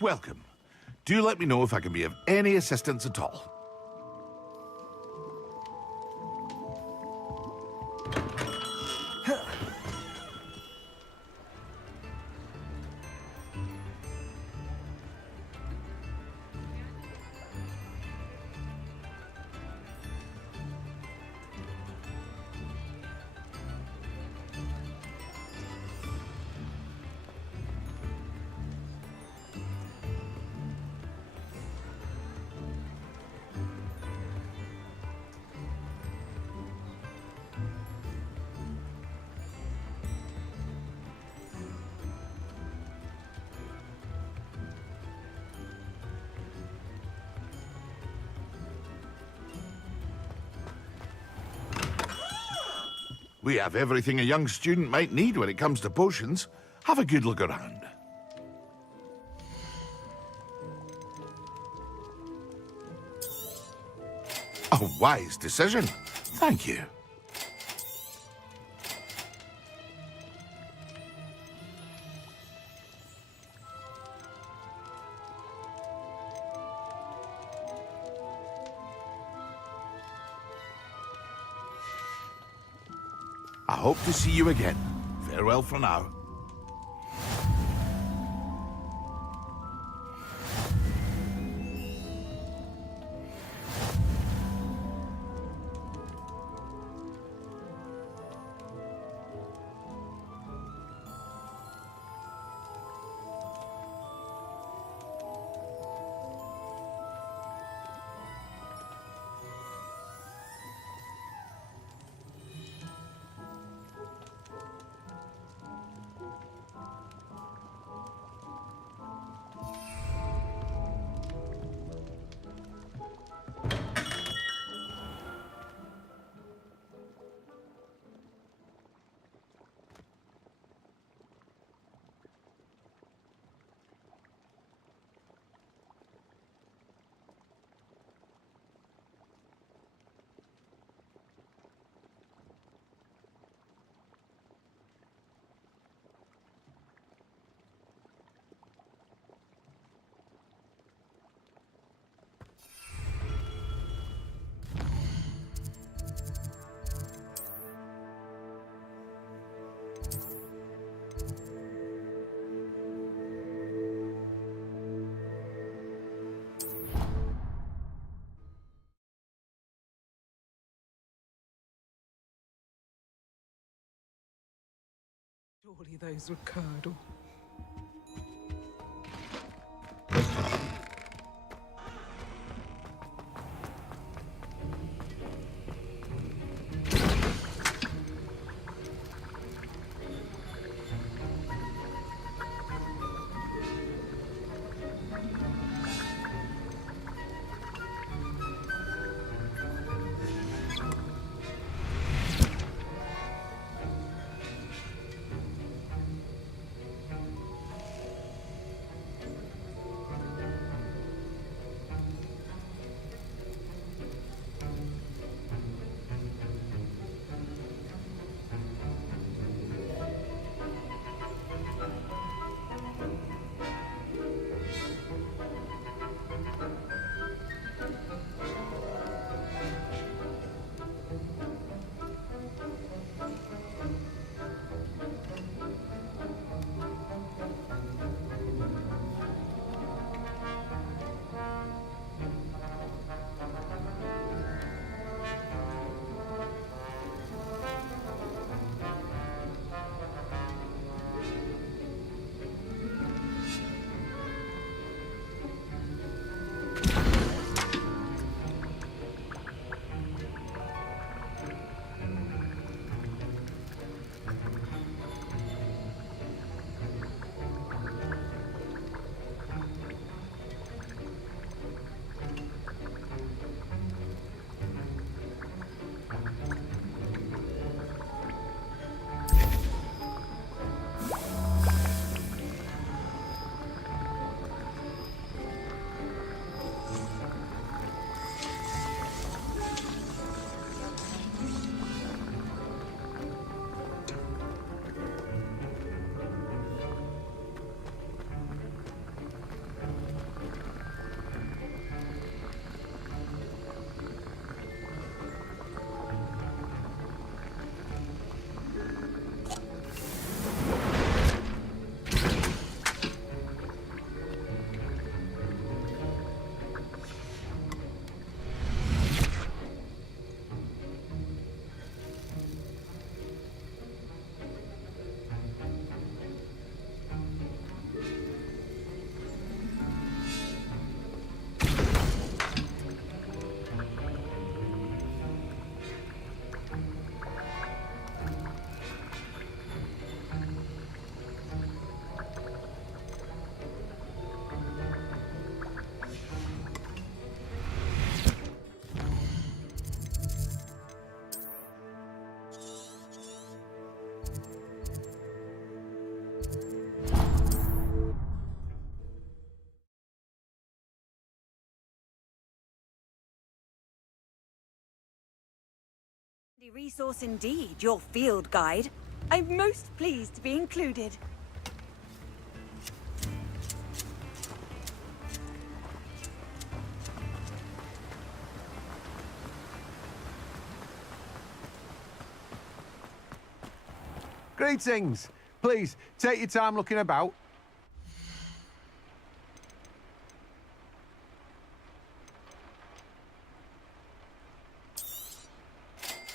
Welcome. Do let me know if I can be of any assistance at all. We have everything a young student might need when it comes to potions. Have a good look around. A wise decision. Thank you. I hope to see you again. Farewell for now. Surely those were curdle. Resource indeed, your field guide. I'm most pleased to be included. Greetings. Please, take your time looking about.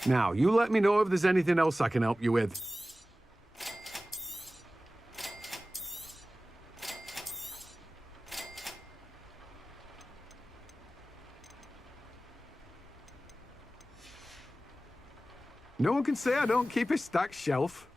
Now, you let me know if there's anything else I can help you with. No one can say I don't keep a stacked shelf.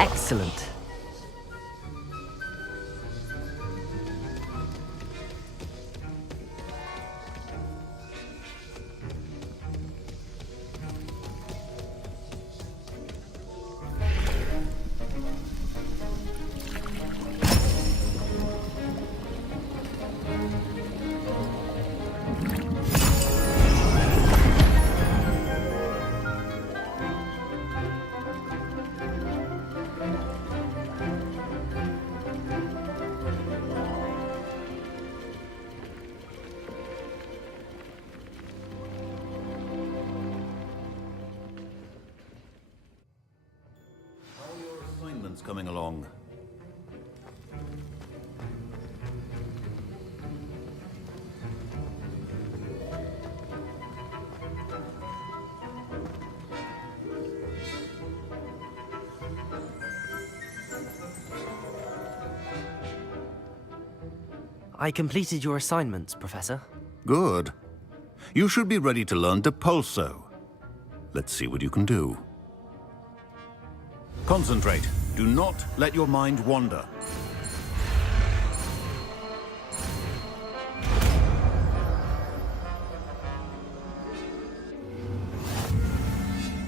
Excellent. Coming along. I completed your assignments, Professor. Good. You should be ready to learn to pulso. Let's see what you can do. Concentrate. Do not let your mind wander.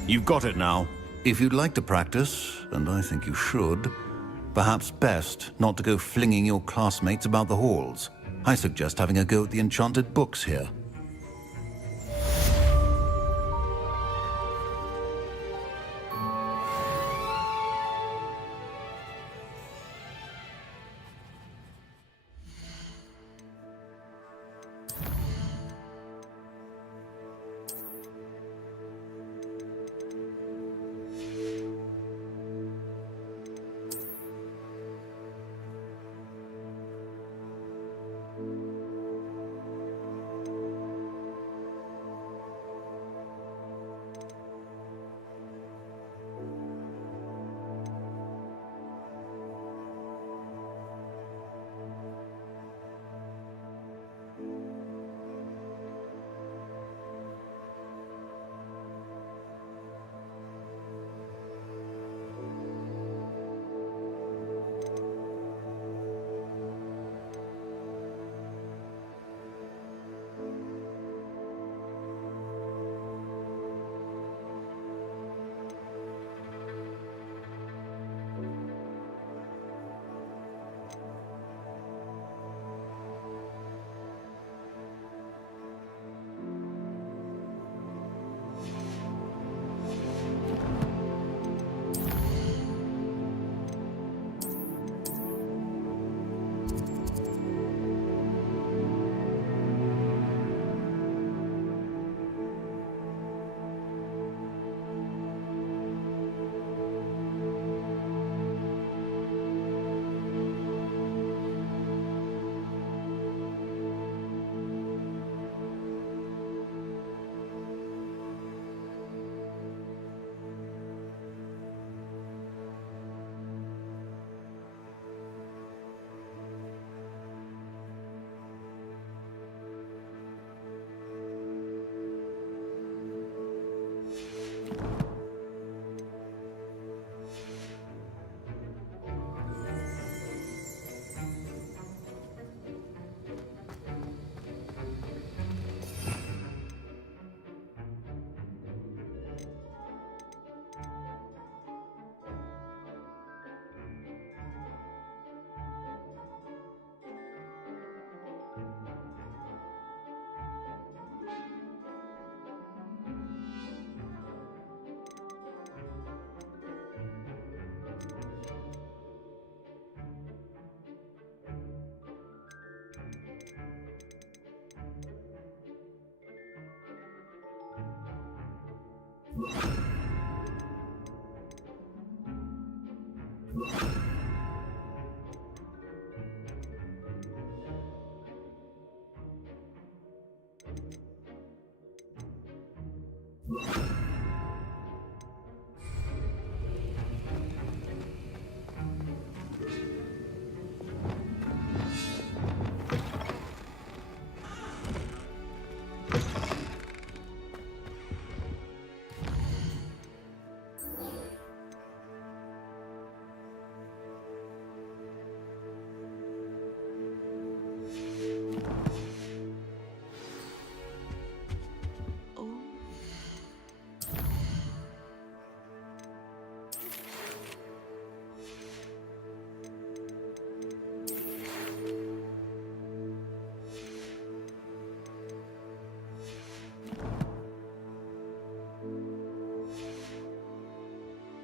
You've got it now. If you'd like to practice, and I think you should, perhaps best not to go flinging your classmates about the halls. I suggest having a go at the enchanted books here.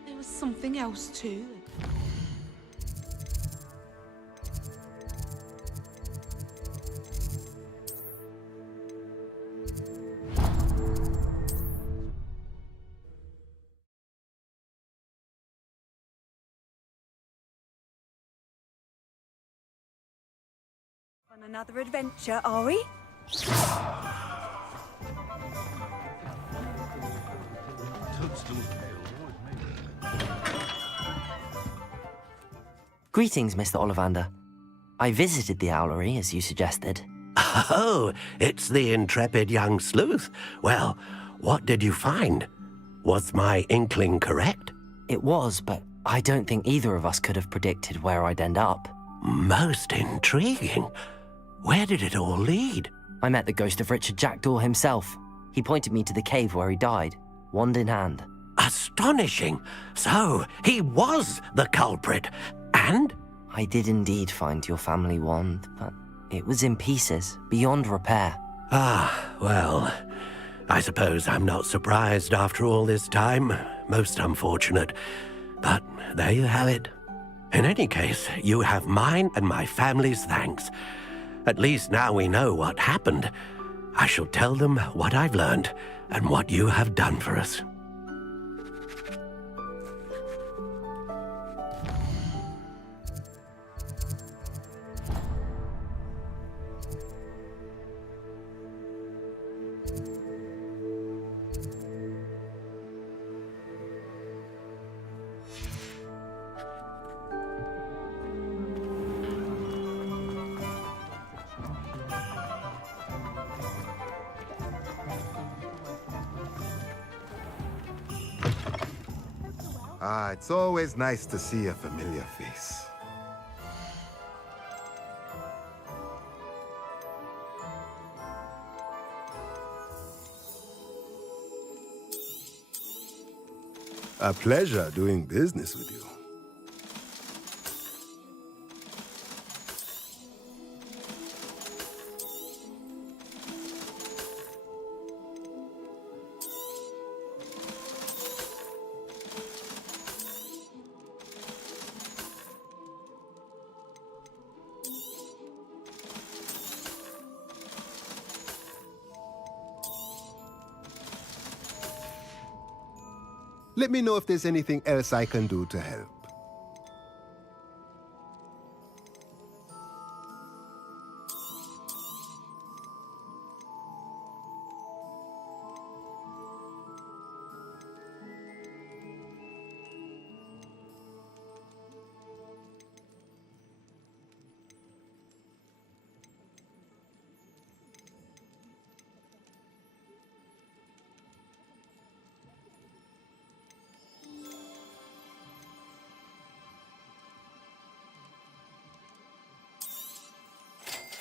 There was something else too. On another adventure, are we? Greetings, Mr. Ollivander. I visited the Owlery, as you suggested. Oh, it's the intrepid young sleuth. Well, what did you find? Was my inkling correct? It was, but I don't think either of us could have predicted where I'd end up. Most intriguing. Where did it all lead? I met the ghost of Richard Jackdaw himself. He pointed me to the cave where he died, wand in hand. Astonishing. So, he was the culprit. And? I did indeed find your family wand, but it was in pieces, beyond repair. Ah, well, I suppose I'm not surprised after all this time. Most unfortunate. But there you have it. In any case, you have mine and my family's thanks. At least now we know what happened. I shall tell them what I've learned and what you have done for us. Ah, it's always nice to see a familiar face. A pleasure doing business with you. Let me know if there's anything else I can do to help.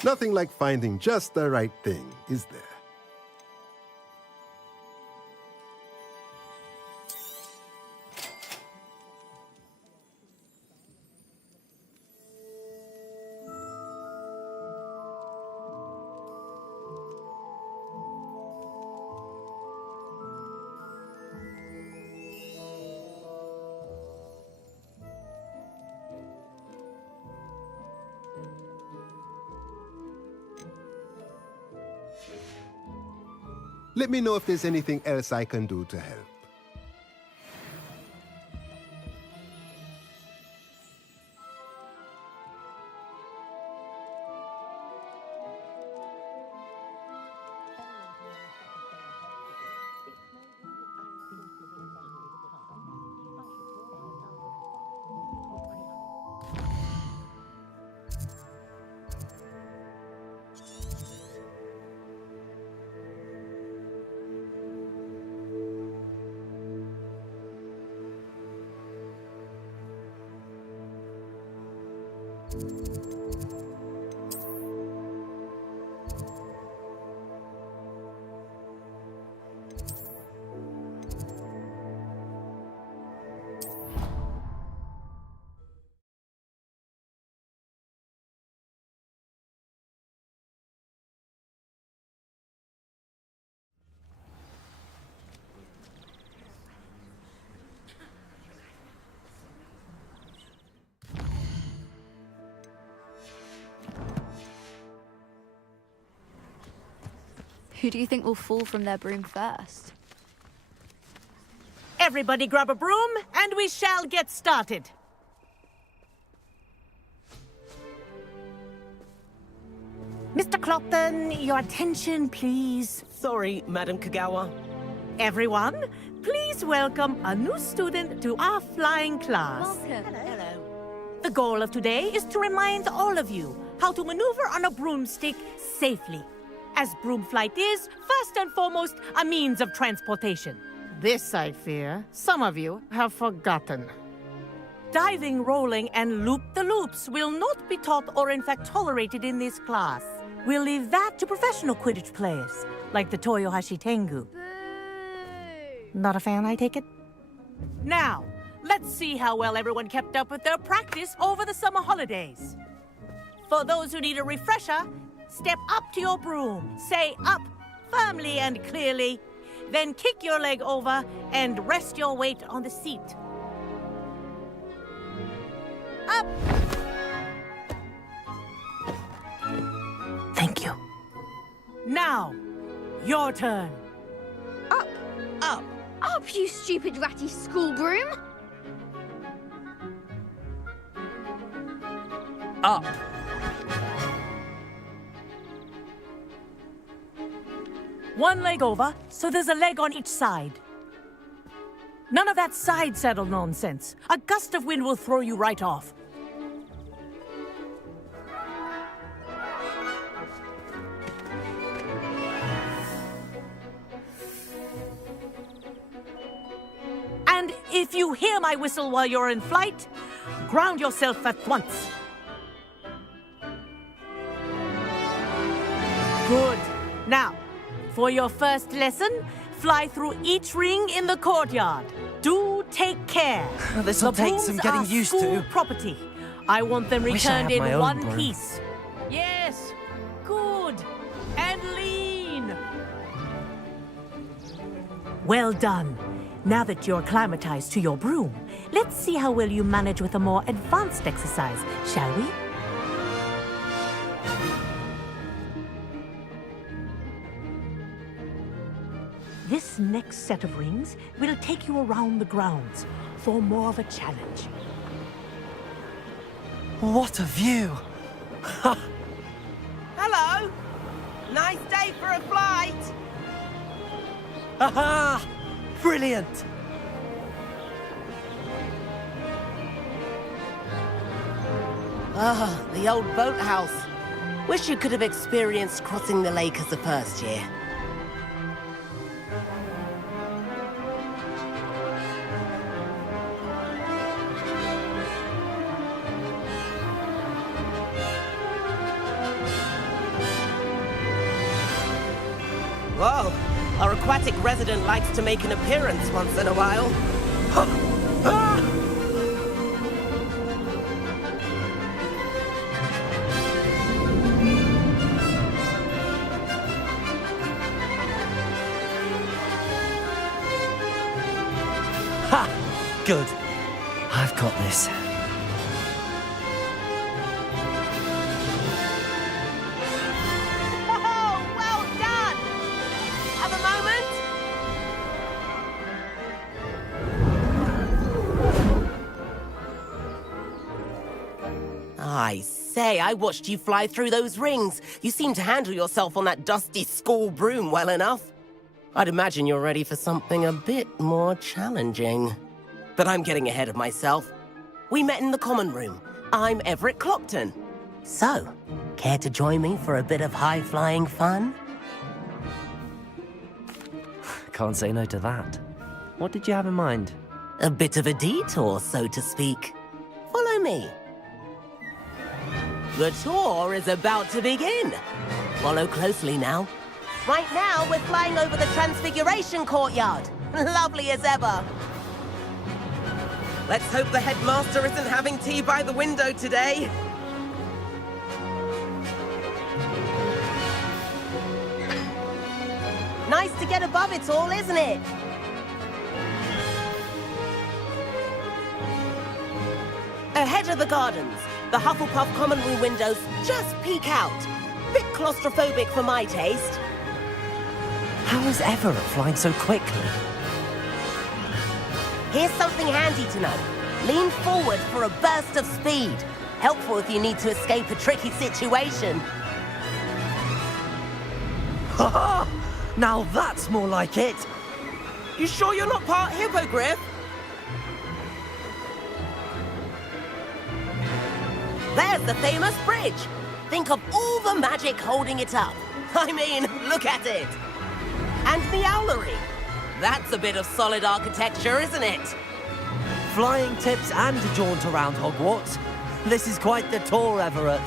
Nothing like finding just the right thing, is there? Let me know if there's anything else I can do to help. Who do you think will fall from their broom first? Everybody grab a broom, and we shall get started. Mr. Clopton, your attention, please. Sorry, Madam Kagawa. Everyone, please welcome a new student to our flying class. Welcome. Hello. The goal of today is to remind all of you how to maneuver on a broomstick safely, as broom flight is, first and foremost, a means of transportation. This, I fear, some of you have forgotten. Diving, rolling, and loop-the-loops will not be taught or in fact tolerated in this class. We'll leave that to professional Quidditch players, like the Toyohashi Tengu. Not a fan, I take it? Now, let's see how well everyone kept up with their practice over the summer holidays. For those who need a refresher, step up to your broom, say up firmly and clearly, then kick your leg over and rest your weight on the seat. Up! Thank you. Now, your turn. Up! Up! Up, you stupid ratty school broom! Up. One leg over, so there's a leg on each side. None of that side saddle nonsense. A gust of wind will throw you right off. And if you hear my whistle while you're in flight, ground yourself at once. Good. Now, for your first lesson, fly through each ring in the courtyard. Do take care. This'll take some getting used to. School property. I want them Wish I returned had my in own one broom. piece. Yes. Good. And lean. Well done. Now that you're acclimatized to your broom, let's see how well you manage with a more advanced exercise, shall we? This next set of rings will take you around the grounds for more of a challenge. What a view! Hello! Nice day for a flight! Aha! Brilliant! Ah, the old boathouse. Wish you could have experienced crossing the lake as a first year. Whoa! Our aquatic resident likes to make an appearance once in a while. Ha! Good. I've got this. Oh, well done! Have a moment? I say, I watched you fly through those rings. You seem to handle yourself on that dusty school broom well enough. I'd imagine you're ready for something a bit more challenging. But I'm getting ahead of myself. We met in the common room. I'm Everett Clopton. So, care to join me for a bit of high-flying fun? Can't say no to that. What did you have in mind? A bit of a detour, so to speak. Follow me. The tour is about to begin. Follow closely now. Right now, we're flying over the Transfiguration Courtyard. Lovely as ever. Let's hope the headmaster isn't having tea by the window today. Nice to get above it all, isn't it? Ahead of the gardens, the Hufflepuff common room windows just peek out. Bit claustrophobic for my taste. How is Everett flying so quickly? Here's something handy to know. Lean forward for a burst of speed. Helpful if you need to escape a tricky situation. Ha! Now that's more like it. You sure you're not part hippogriff? There's the famous bridge. Think of all the magic holding it up. I mean, look at it. And the Owlery. That's a bit of solid architecture, isn't it? Flying tips and a jaunt around Hogwarts. This is quite the tour, Everett.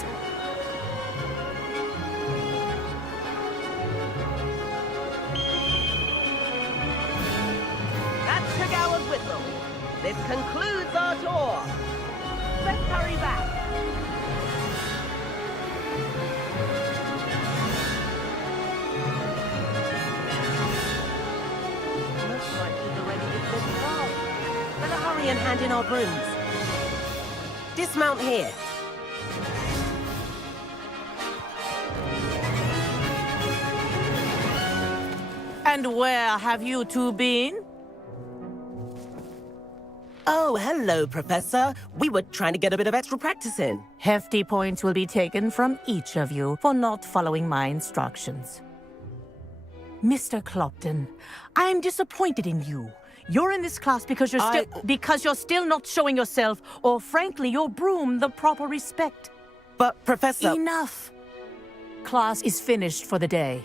That's Kagawa's whistle. This concludes our tour. Let's hurry back. Looks like she's already dismissed class. Better hurry and hand in our brooms. Dismount here. And where have you two been? Oh, hello, Professor. We were trying to get a bit of extra practice in. Hefty points will be taken from each of you for not following my instructions. Mr. Clopton, I'm disappointed in you. You're in this class because you're still not showing yourself, or frankly, your broom the proper respect. But, Professor... Enough! Class is finished for the day.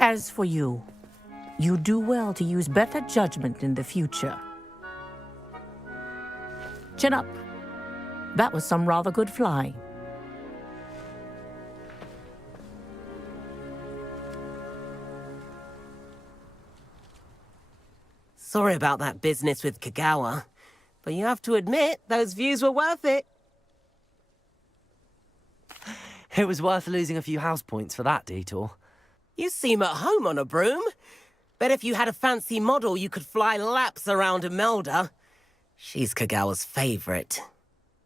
As for you, you do well to use better judgment in the future. Chin up. That was some rather good flying. Sorry about that business with Kagawa, but you have to admit, those views were worth it. It was worth losing a few house points for that detour. You seem at home on a broom. Bet if you had a fancy model, you could fly laps around Imelda. She's Kagawa's favorite.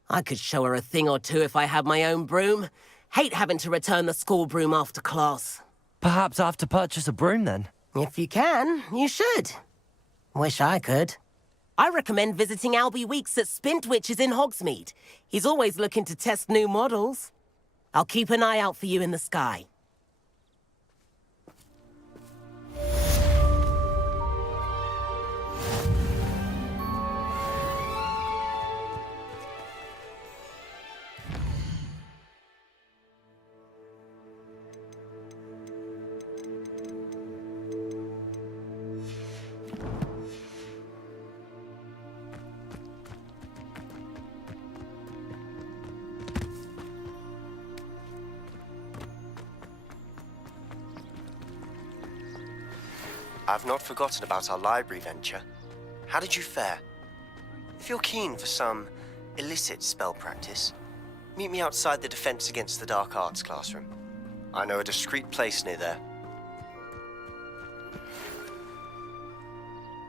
I could show her a thing or two if I had my own broom. Hate having to return the school broom after class. Perhaps I have to purchase a broom then? If you can, you should. Wish I could. I recommend visiting Albie Weeks at Spintwitches in Hogsmeade. He's always looking to test new models. I'll keep an eye out for you in the sky. I've not forgotten about our library venture. How did you fare? If you're keen for some illicit spell practice, meet me outside the Defense Against the Dark Arts classroom. I know a discreet place near there.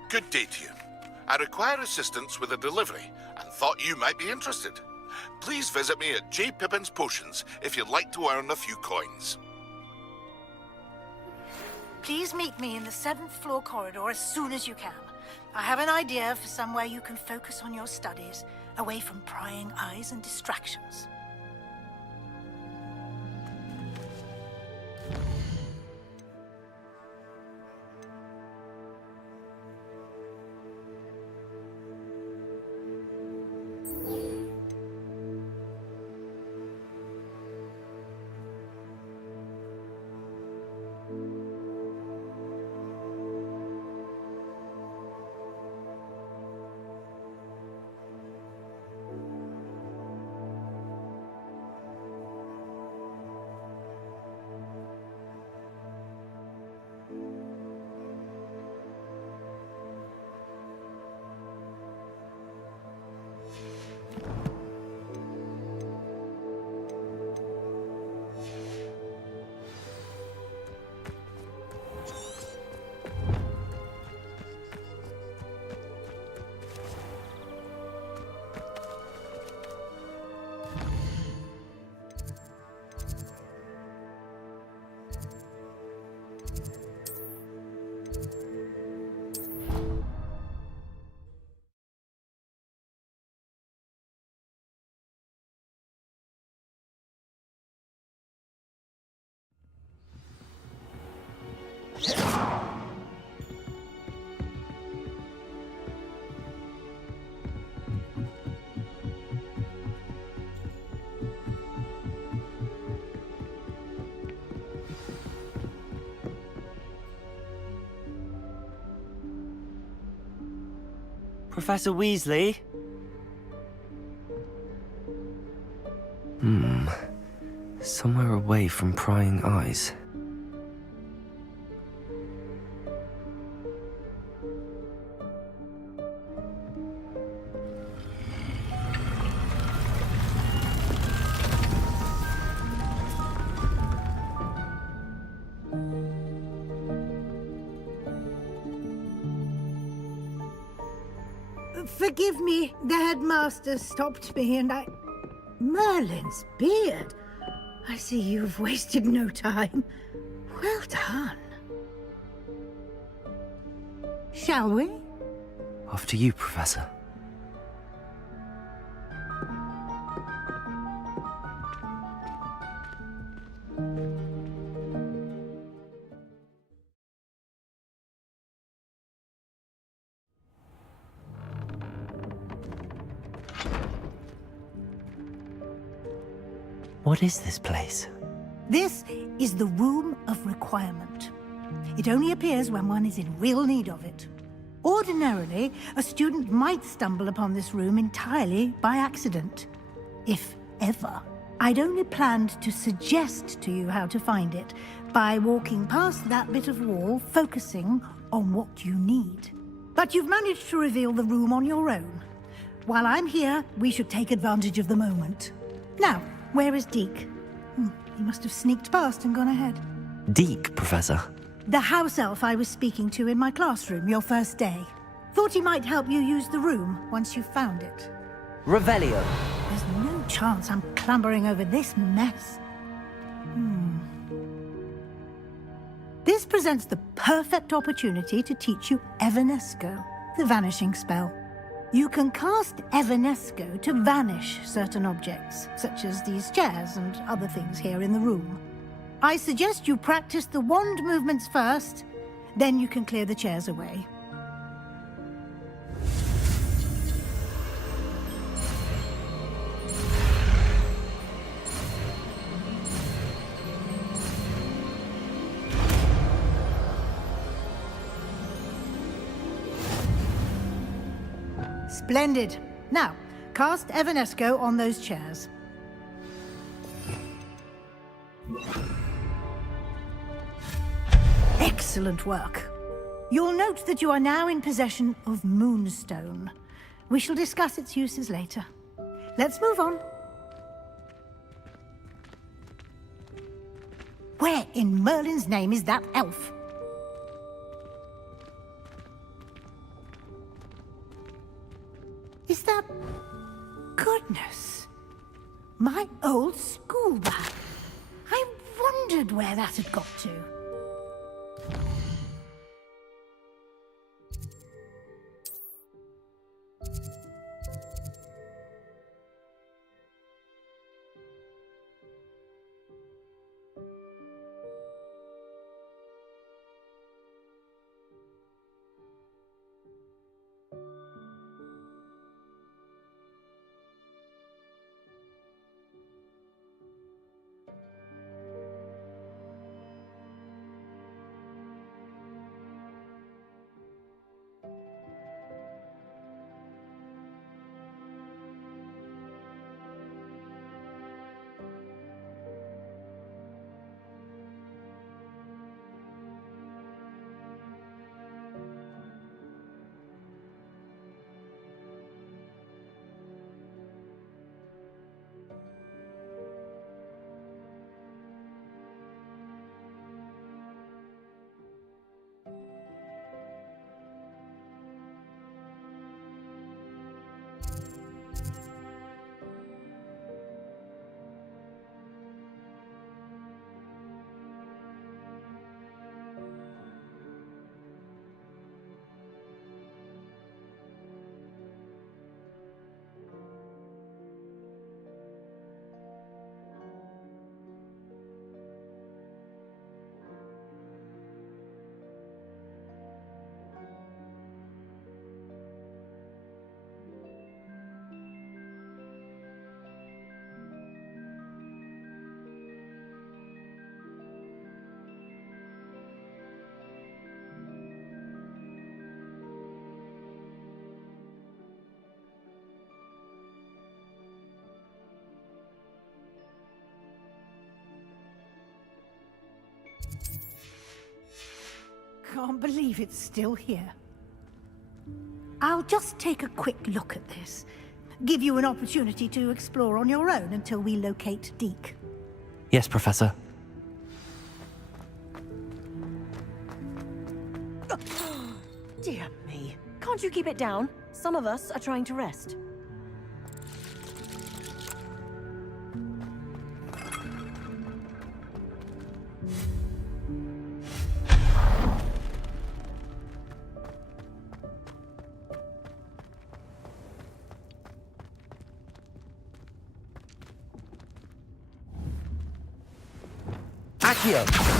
Good day to you. I require assistance with a delivery and thought you might be interested. Please visit me at J.Pippin's Potions if you'd like to earn a few coins. Please meet me in the 7th floor corridor as soon as you can. I have an idea for somewhere you can focus on your studies, away from prying eyes and distractions. Professor Weasley? Somewhere away from prying eyes. Forgive me, the headmaster stopped me and I... Merlin's beard. I see you've wasted no time. Well done. Shall we? After you, Professor. What is this place? This is the Room of Requirement. It only appears when one is in real need of it. Ordinarily, a student might stumble upon this room entirely by accident. If ever. I'd only planned to suggest to you how to find it by walking past that bit of wall, focusing on what you need. But you've managed to reveal the room on your own. While I'm here, we should take advantage of the moment. Now, where is Deke? He must have sneaked past and gone ahead. Deke, Professor. The house elf I was speaking to in my classroom your first day. Thought he might help you use the room once you found it. Revelio. There's no chance I'm clambering over this mess. This presents the perfect opportunity to teach you Evanesco, the vanishing spell. You can cast Evanesco to vanish certain objects, such as these chairs and other things here in the room. I suggest you practice the wand movements first, then you can clear the chairs away. Splendid. Now, cast Evanesco on those chairs. Excellent work. You'll note that you are now in possession of Moonstone. We shall discuss its uses later. Let's move on. Where in Merlin's name is that elf? Is that... Goodness. My old school bag. I wondered where that had got to. can't believe it's still here. I'll just take a quick look at this. Give you an opportunity to explore on your own until we locate Deke. Yes, Professor. Dear me. Can't you keep it down? Some of us are trying to rest. Accio!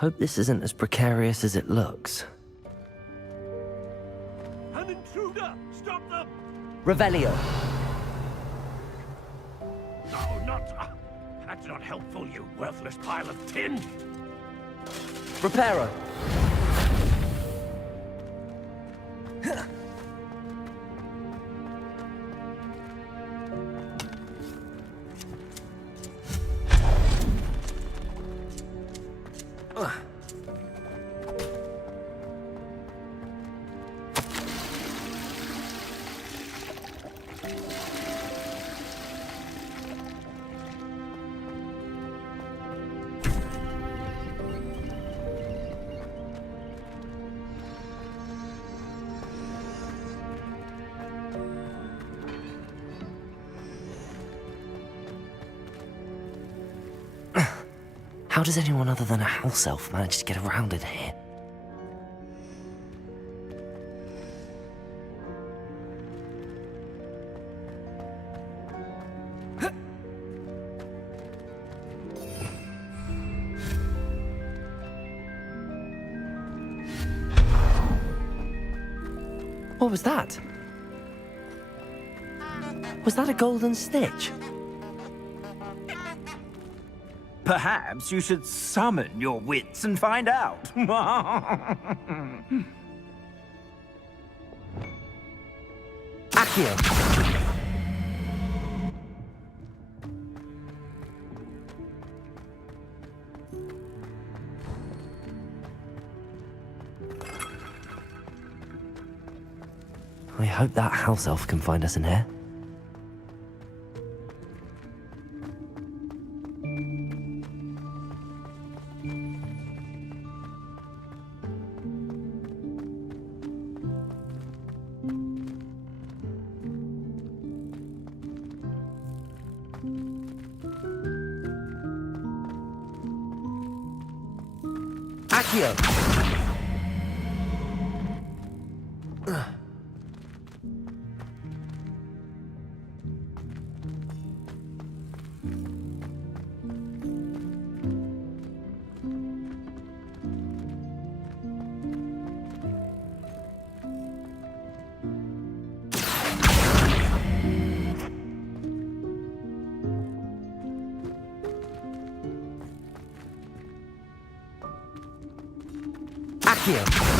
Hope this isn't as precarious as it looks. An intruder! Stop them! Revelio. No, not... that's not helpful, you worthless pile of tin! Reparo. How does anyone other than a house elf manage to get around in here? What was that? Was that a golden snitch? Perhaps you should summon your wits and find out. Accio! I hope that house elf can find us in here. Accio! Accio!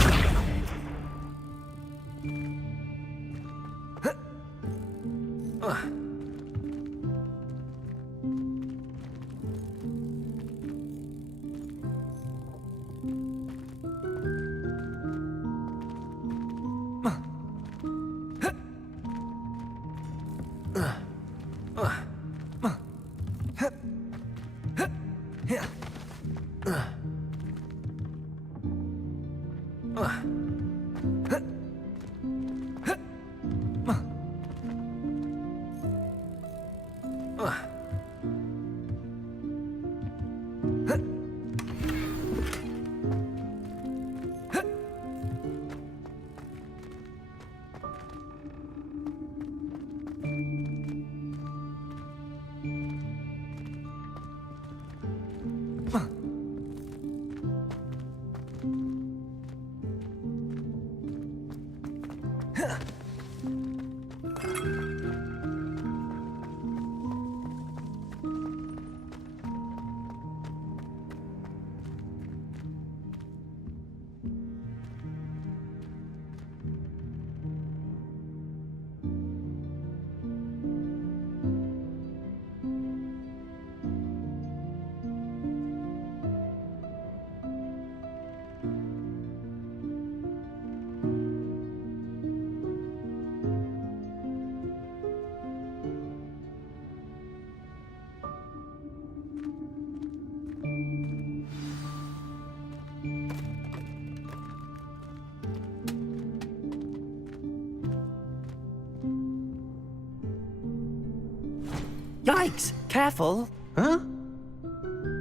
Yikes! Careful! Huh?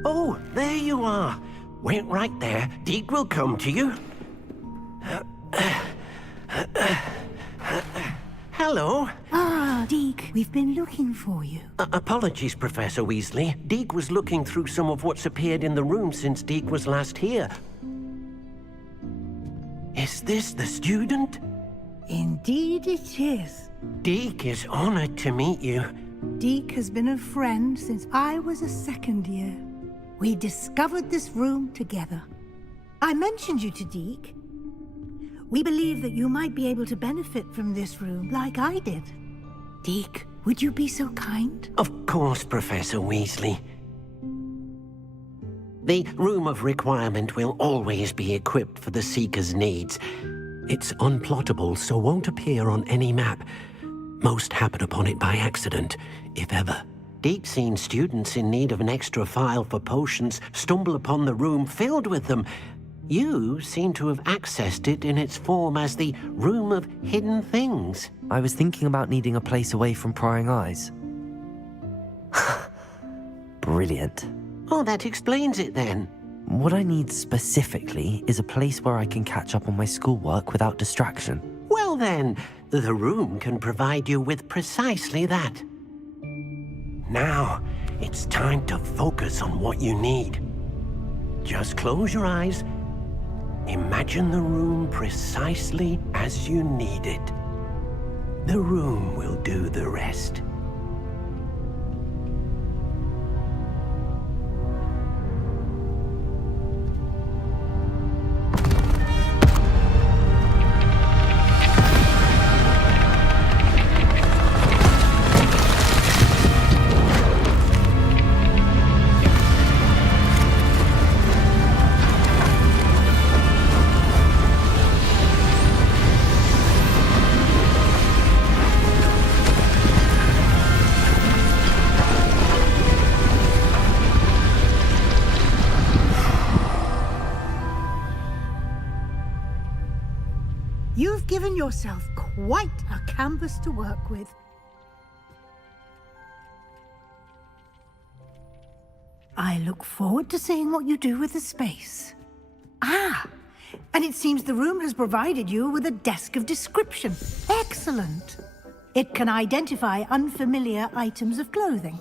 Oh, there you are. Wait right there. Deke will come to you. Hello. Ah, Deke, we've been looking for you. Apologies, Professor Weasley. Deke was looking through some of what's appeared in the room since Deke was last here. Is this the student? Indeed it is. Deke is honored to meet you. Deke has been a friend since I was a second year. We discovered this room together. I mentioned you to Deke. We believe that you might be able to benefit from this room like I did. Deke, would you be so kind? Of course, Professor Weasley. The Room of Requirement will always be equipped for the Seeker's needs. It's unplottable, so won't appear on any map. Most happen upon it by accident, if ever. Deke's seen students in need of an extra file for potions stumble upon the room filled with them. You seem to have accessed it in its form as the Room of Hidden Things. I was thinking about needing a place away from prying eyes. Brilliant. Oh, that explains it then. What I need specifically is a place where I can catch up on my schoolwork without distraction. Well then, the room can provide you with precisely that. Now, it's time to focus on what you need. Just close your eyes. Imagine the room precisely as you need it. The room will do the rest. yourself quite a canvas to work with. I look forward to seeing what you do with the space. Ah, and it seems the room has provided you with a desk of description. Excellent. It can identify unfamiliar items of clothing.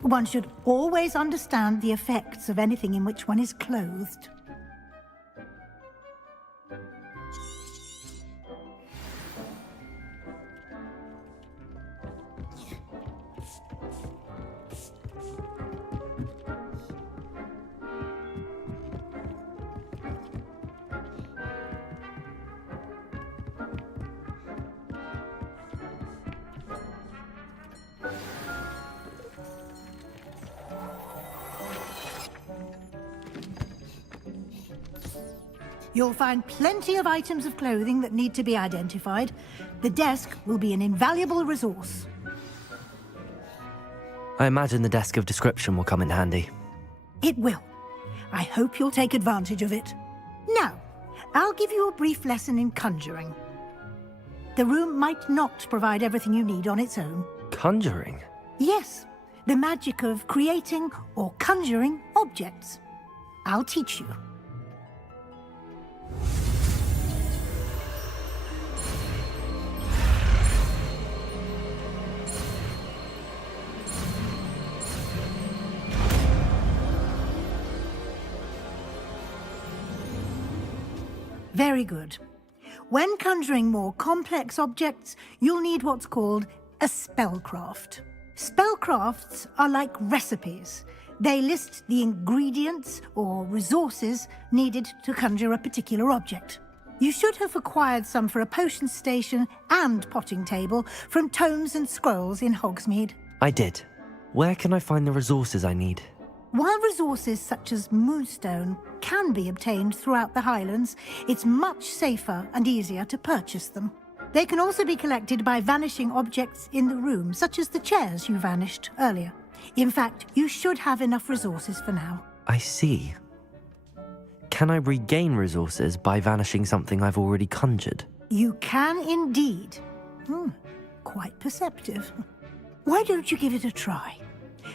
One should always understand the effects of anything in which one is clothed. You'll find plenty of items of clothing that need to be identified. The desk will be an invaluable resource. I imagine the desk of description will come in handy. It will. I hope you'll take advantage of it. Now, I'll give you a brief lesson in conjuring. The room might not provide everything you need on its own. Conjuring? Yes, the magic of creating or conjuring objects. I'll teach you. Very good. When conjuring more complex objects, you'll need what's called a spellcraft. Spellcrafts are like recipes. They list the ingredients or resources needed to conjure a particular object. You should have acquired some for a potion station and potting table from tomes and scrolls in Hogsmeade. I did. Where can I find the resources I need? While resources such as moonstone can be obtained throughout the Highlands, it's much safer and easier to purchase them. They can also be collected by vanishing objects in the room, such as the chairs you vanished earlier. In fact, you should have enough resources for now. I see. Can I regain resources by vanishing something I've already conjured? You can indeed. Quite perceptive. Why don't you give it a try?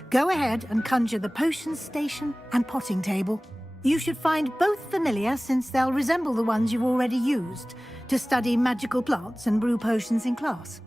Go ahead and conjure the potion station and potting table. You should find both familiar, since they'll resemble the ones you've already used to study magical plants and brew potions in class.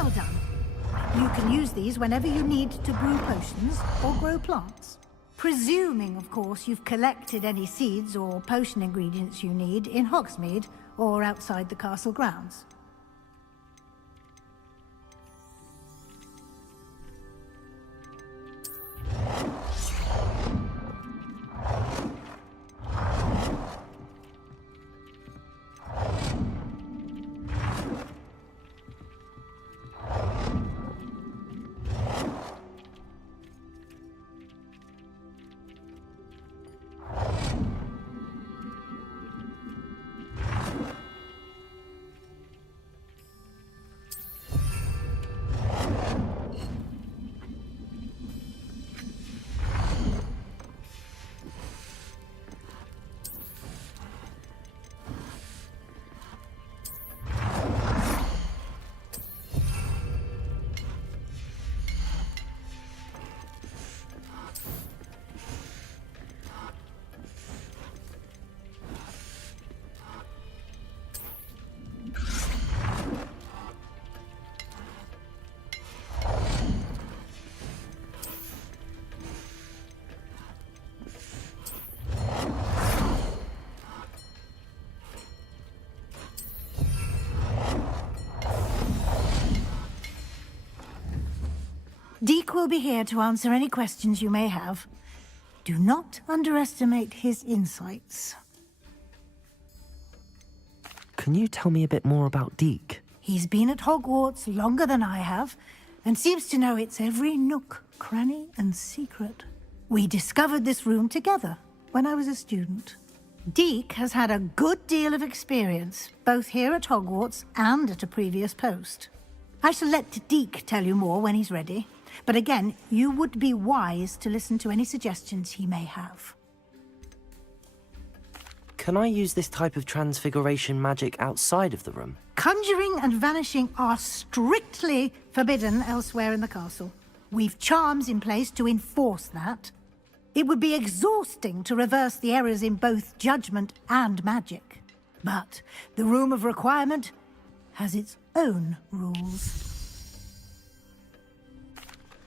Well done. You can use these whenever you need to brew potions or grow plants. Presuming, of course, you've collected any seeds or potion ingredients you need in Hogsmeade or outside the castle grounds. Deek will be here to answer any questions you may have. Do not underestimate his insights. Can you tell me a bit more about Deek? He's been at Hogwarts longer than I have, and seems to know its every nook, cranny, and secret. We discovered this room together when I was a student. Deek has had a good deal of experience, both here at Hogwarts and at a previous post. I shall let Deek tell you more when he's ready. But again, you would be wise to listen to any suggestions he may have. Can I use this type of transfiguration magic outside of the room? Conjuring and vanishing are strictly forbidden elsewhere in the castle. We've charms in place to enforce that. It would be exhausting to reverse the errors in both judgment and magic. But the Room of Requirement has its own rules.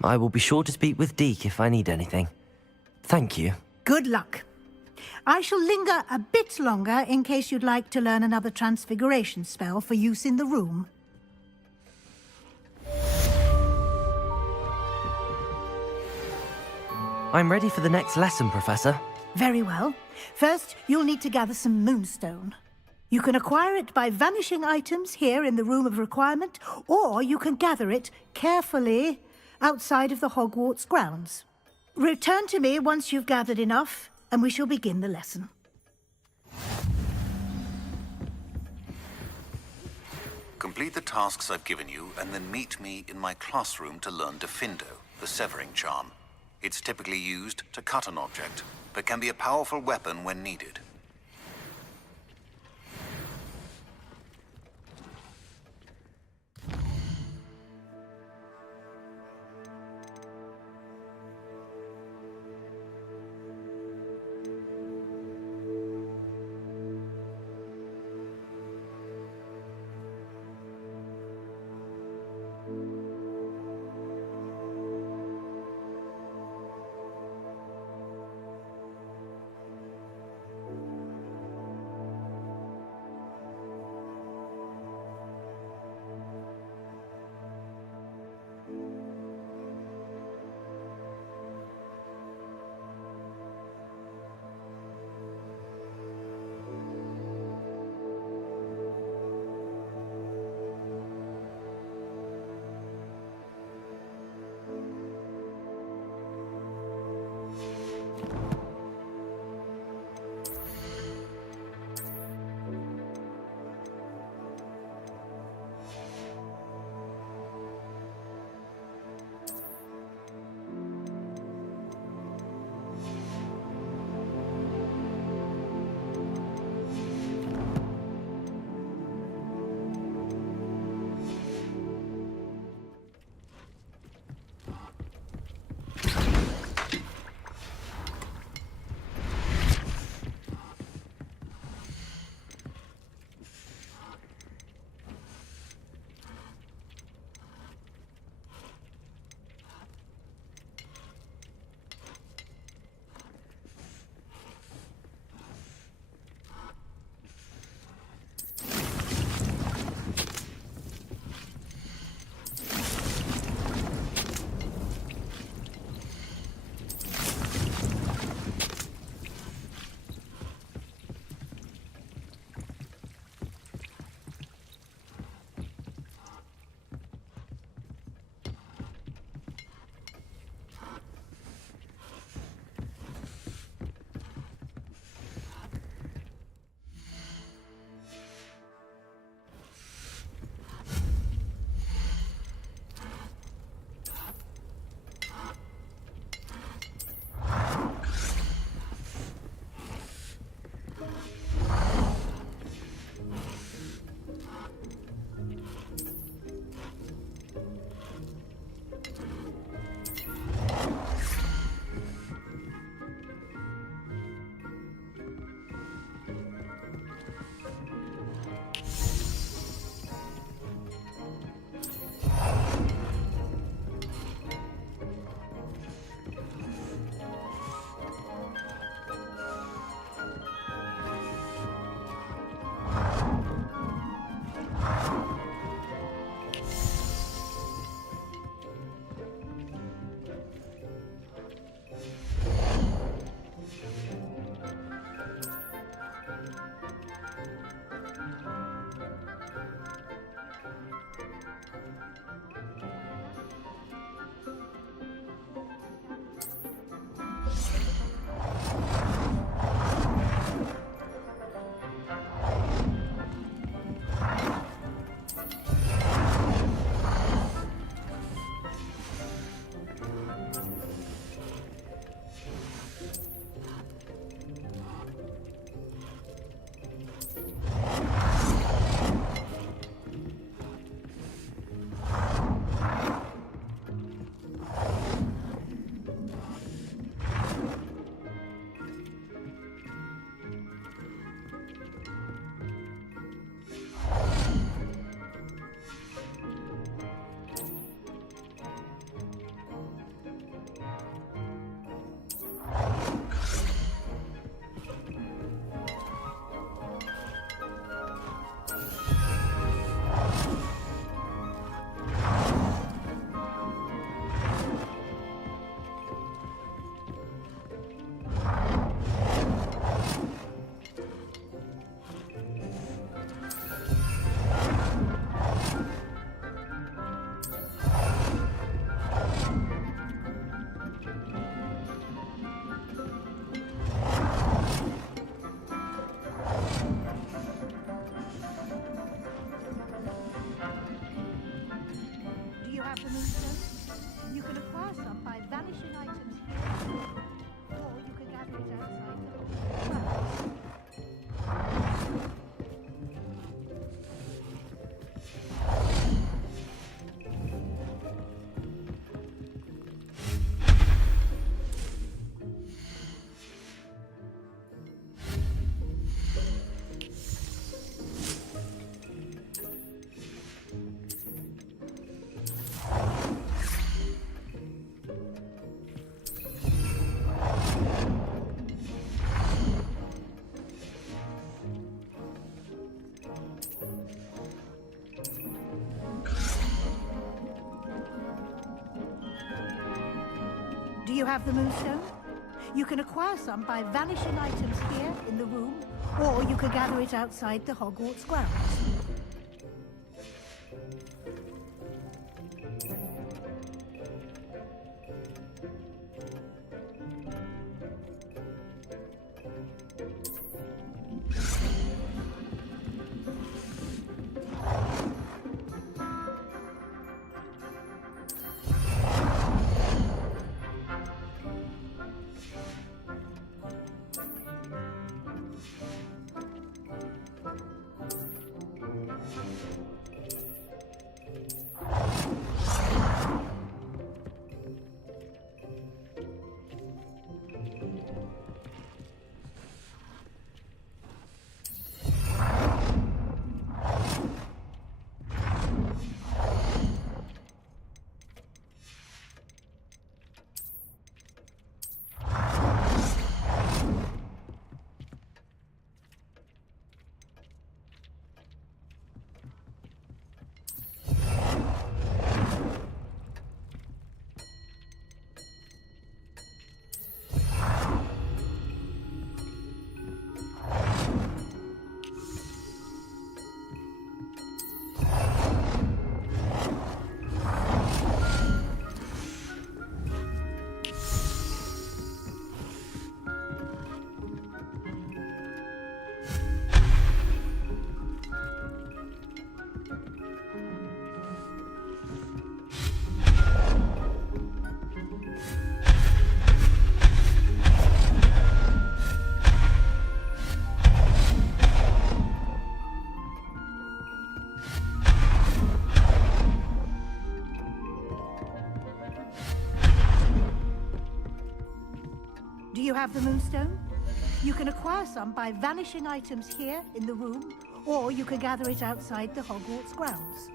I will be sure to speak with Deek if I need anything. Thank you. Good luck. I shall linger a bit longer in case you'd like to learn another transfiguration spell for use in the room. I'm ready for the next lesson, Professor. Very well. First, you'll need to gather some moonstone. You can acquire it by vanishing items here in the Room of Requirement, or you can gather it carefully outside of the Hogwarts grounds. Return to me once you've gathered enough, and we shall begin the lesson. Complete the tasks I've given you, and then meet me in my classroom to learn Diffindo, the severing charm. It's typically used to cut an object, but can be a powerful weapon when needed. you have the moonstone? You can acquire some by vanishing items here in the room, or you could gather it outside the Hogwarts grounds. Do you have the moonstone? You can acquire some by vanishing items here in the room, or you could gather it outside the Hogwarts grounds.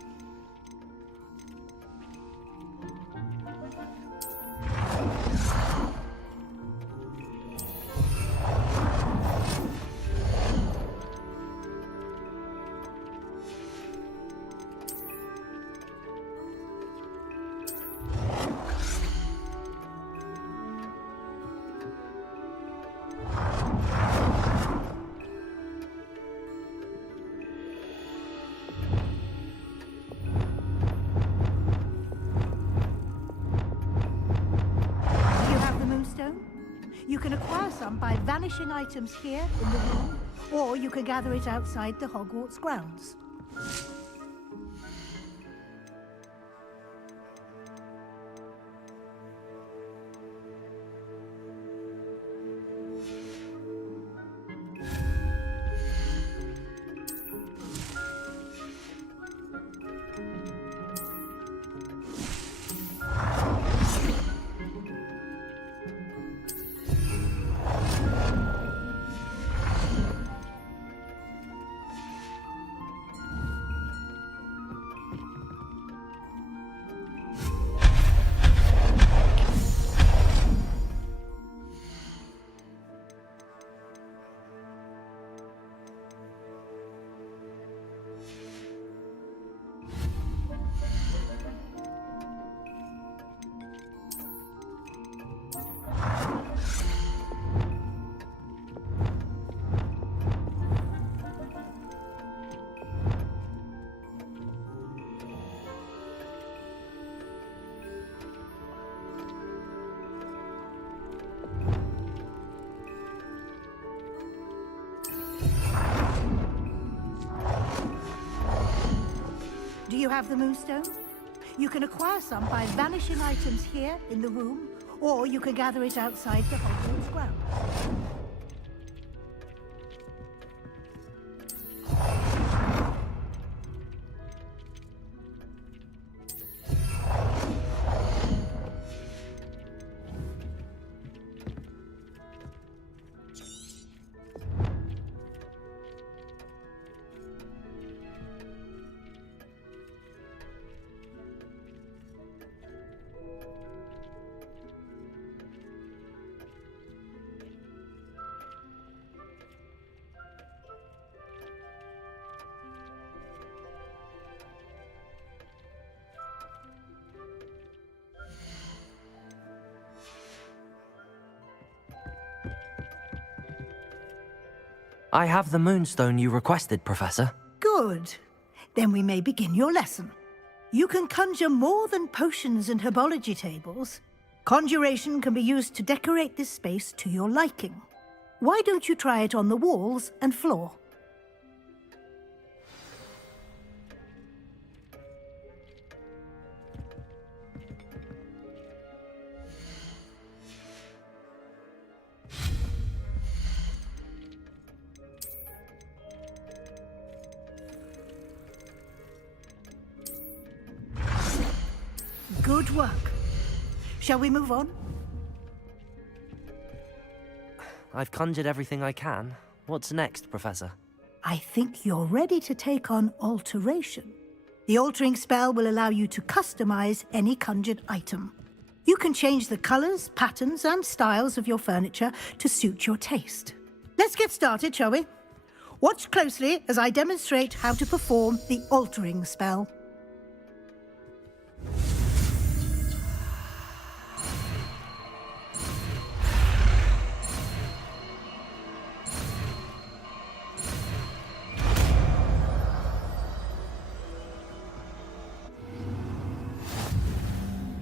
You can acquire some by vanishing items here in the room, or you can gather it outside the Hogwarts grounds. Do you have the moonstone? You can acquire some by vanishing items here in the room, or you can gather it outside the Hogwarts grounds. I have the moonstone you requested, Professor. Good. Then we may begin your lesson. You can conjure more than potions and herbology tables. Conjuration can be used to decorate this space to your liking. Why don't you try it on the walls and floor? Good work. Shall we move on? I've conjured everything I can. What's next, Professor? I think you're ready to take on alteration. The altering spell will allow you to customize any conjured item. You can change the colors, patterns, and styles of your furniture to suit your taste. Let's get started, shall we? Watch closely as I demonstrate how to perform the altering spell.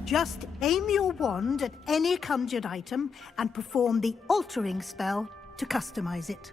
Just aim your wand at any conjured item and perform the altering spell to customize it.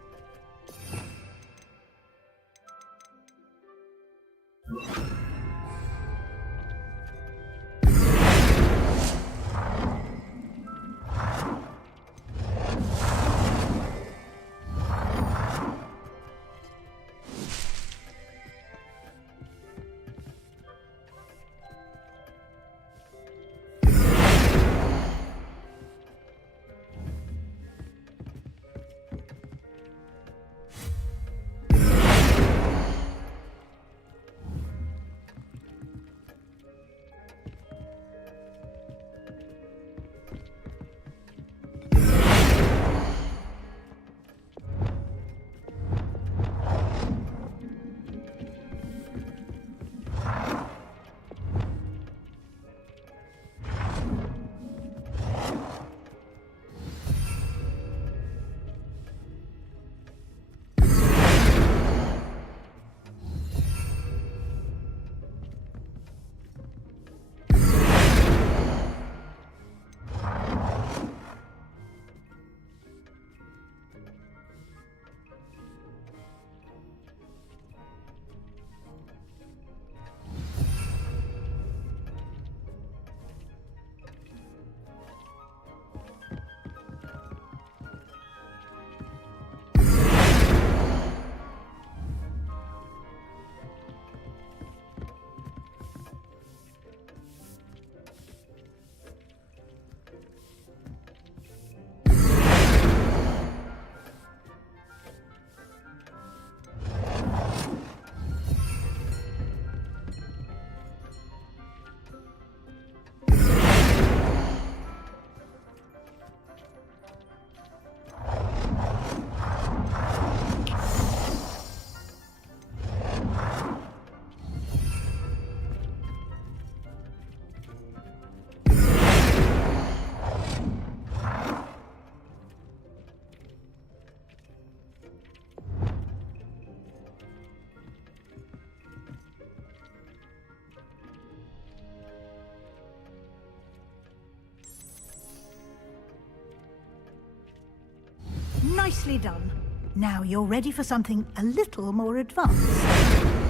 Nicely done. Now you're ready for something a little more advanced.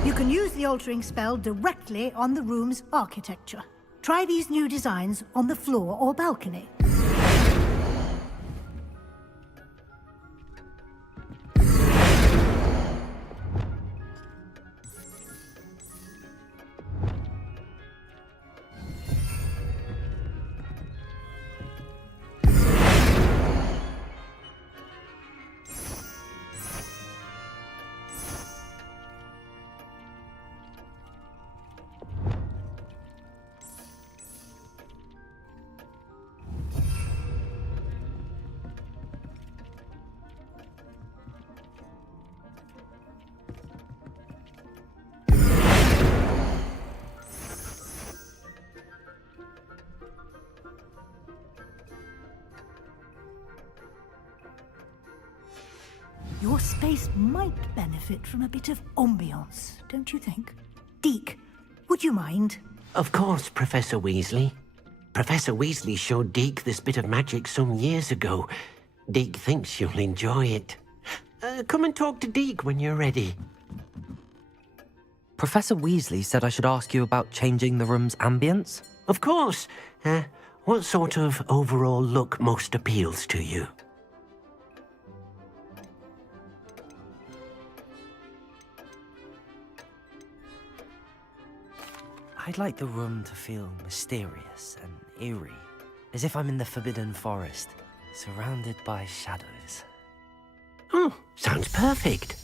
You can use the altering spell directly on the room's architecture. Try these new designs on the floor or balcony. Your space might benefit from a bit of ambiance, don't you think? Deke, would you mind? Of course, Professor Weasley. Professor Weasley showed Deke this bit of magic some years ago. Deke thinks you'll enjoy it. Come and talk to Deke when you're ready. Professor Weasley said I should ask you about changing the room's ambience? Of course. What sort of overall look most appeals to you? I'd like the room to feel mysterious and eerie, as if I'm in the Forbidden Forest, surrounded by shadows. Oh, sounds perfect.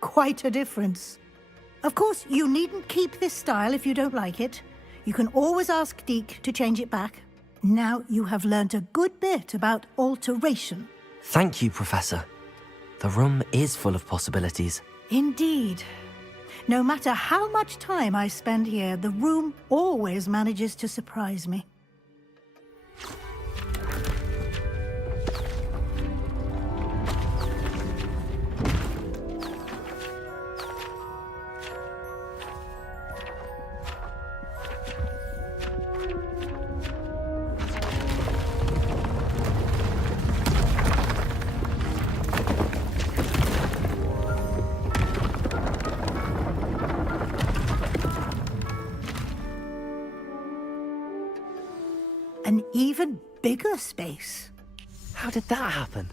Quite a difference. Of course, you needn't keep this style if you don't like it. You can always ask Deke to change it back. Now you have learnt a good bit about alteration. Thank you, Professor. The room is full of possibilities. Indeed. No matter how much time I spend here, the room always manages to surprise me. An even bigger space. How did that happen?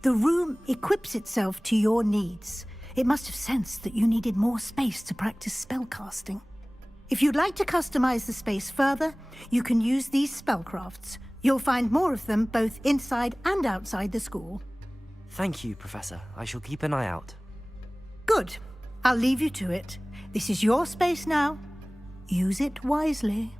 The room equips itself to your needs. It must have sensed that you needed more space to practice spellcasting. If you'd like to customize the space further, you can use these spellcrafts. You'll find more of them both inside and outside the school. Thank you, Professor. I shall keep an eye out. Good. I'll leave you to it. This is your space now. Use it wisely.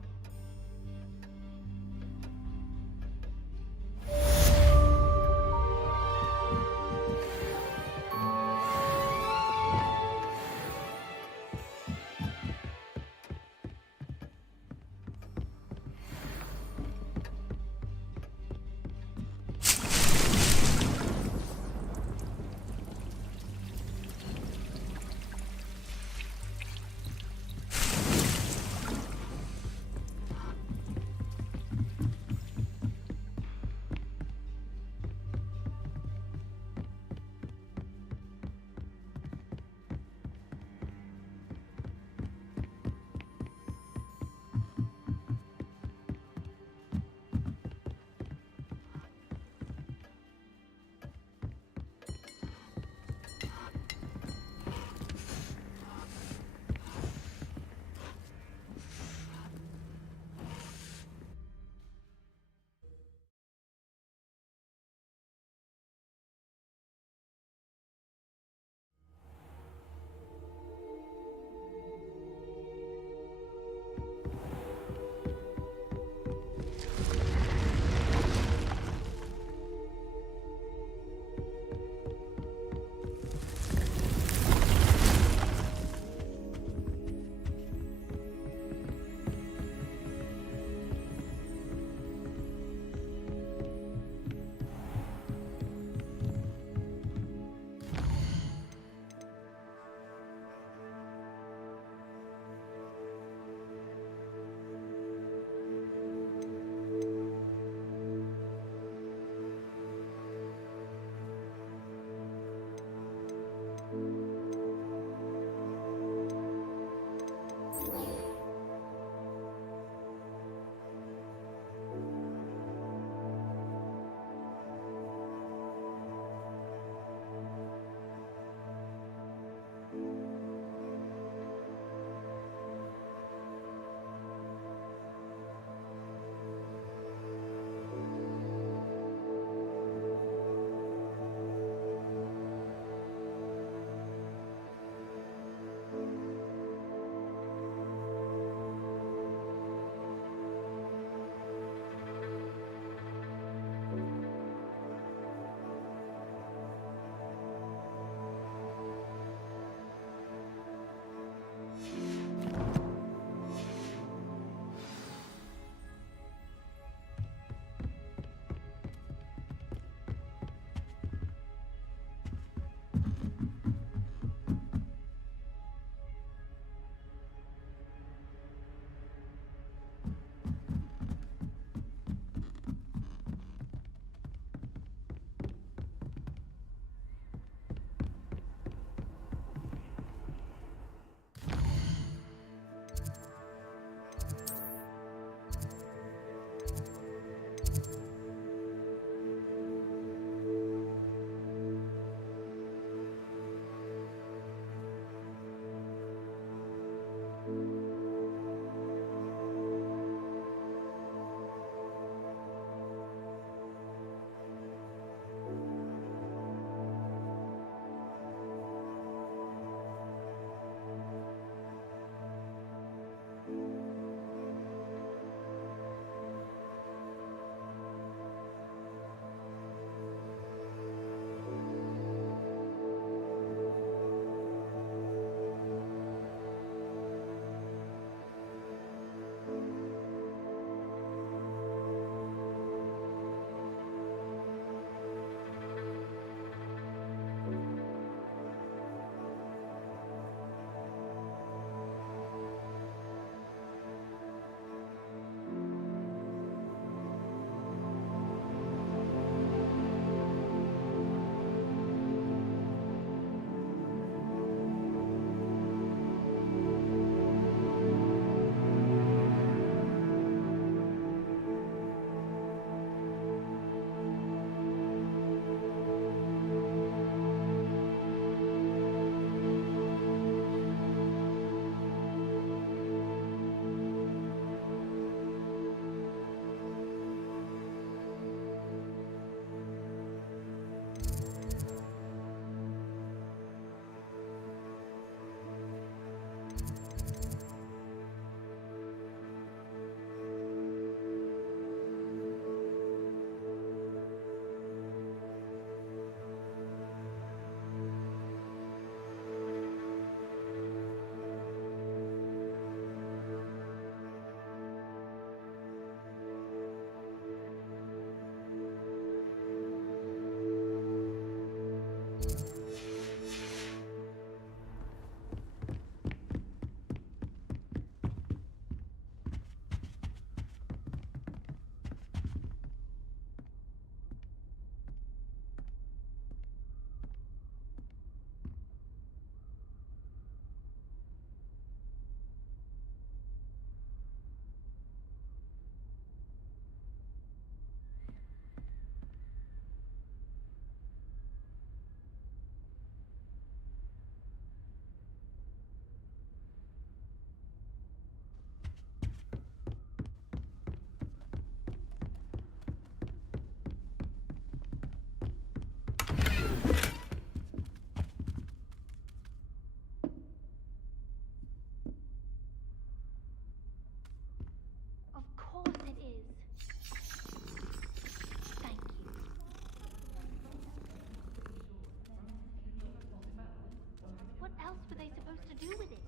supposed to do with it?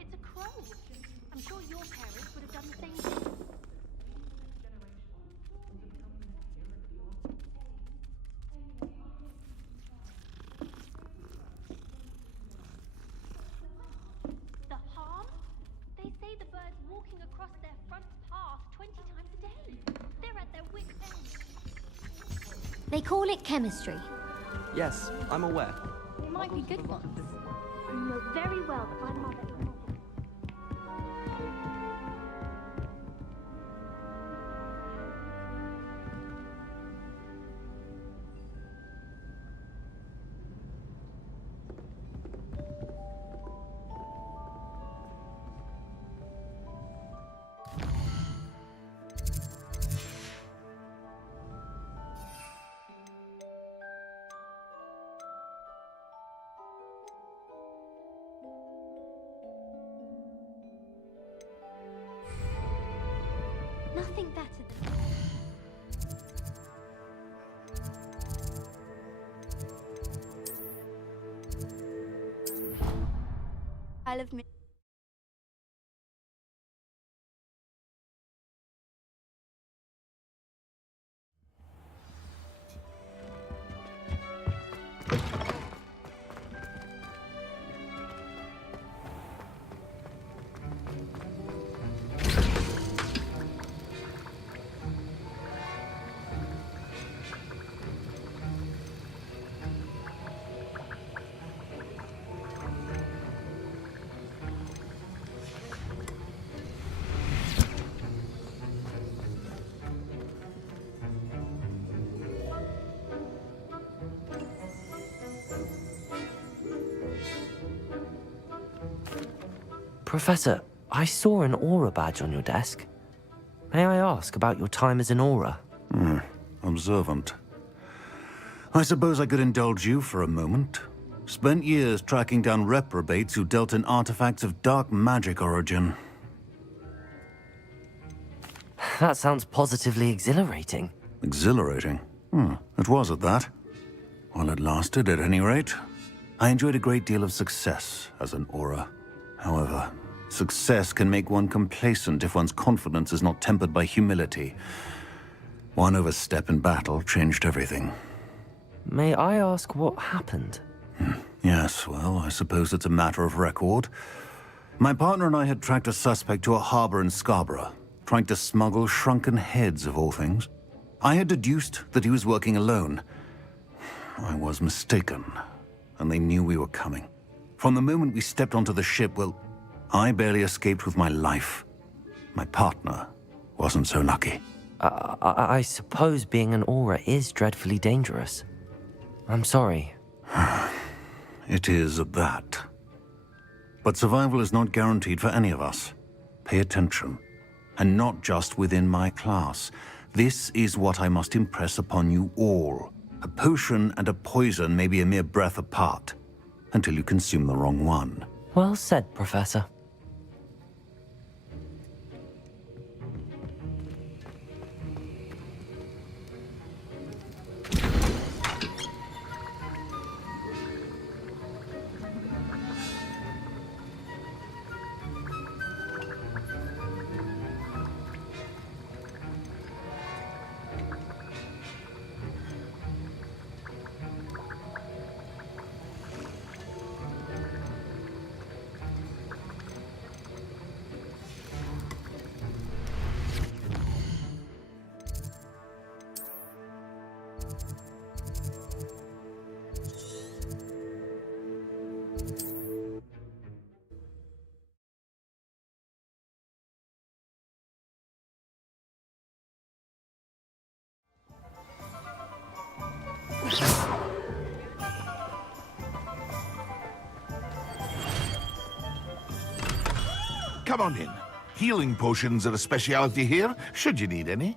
It's a crow. I'm sure your parents would have done the same thing. The harm? They say the birds walking across their front path 20 times a day. They're at their wit's end. They call it chemistry. Yes, I'm aware. They might be good ones. You know very well that my mother is not. Nothing better than... I love me. Professor, I saw an aura badge on your desk. May I ask about your time as an aura? Observant. I suppose I could indulge you for a moment. Spent years tracking down reprobates who dealt in artifacts of dark magic origin. That sounds positively exhilarating. Exhilarating? It was at that. While it lasted, at any rate. I enjoyed a great deal of success as an aura. However, success can make one complacent if one's confidence is not tempered by humility. One overstep in battle changed everything. May I ask what happened? Yes, well, I suppose it's a matter of record. My partner and I had tracked a suspect to a harbor in Scarborough, trying to smuggle shrunken heads of all things. I had deduced that he was working alone. I was mistaken, and they knew we were coming. From the moment we stepped onto the ship, well, I barely escaped with my life. My partner wasn't so lucky. I suppose being an aura is dreadfully dangerous. I'm sorry. It is at that. But survival is not guaranteed for any of us. Pay attention. And not just within my class. This is what I must impress upon you all. A potion and a poison may be a mere breath apart, until you consume the wrong one. Well said, Professor. Come on in. Healing potions are a speciality here, should you need any.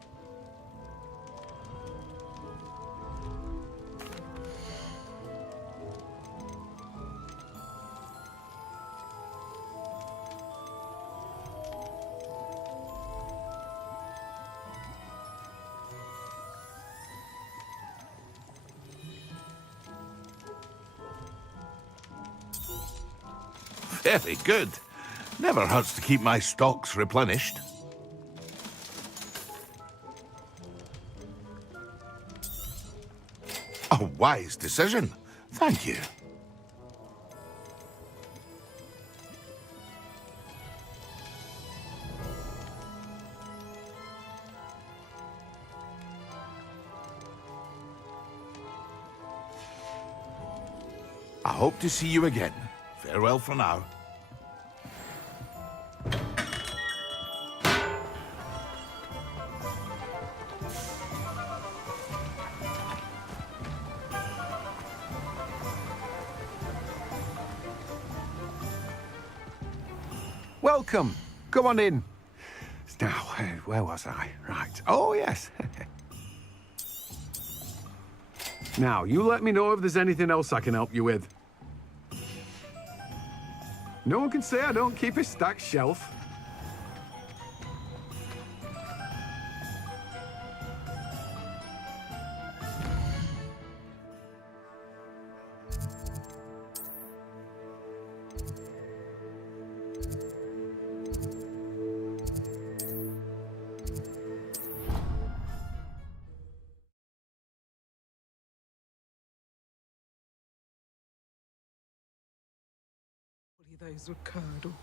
Very good. Never hurts to keep my stocks replenished. A wise decision. Thank you. I hope to see you again. Farewell for now. Welcome. Come on in. Now, where was I? Right. Oh, yes. Now, you let me know if there's anything else I can help you with. No one can say I don't keep a stacked shelf. Ricardo.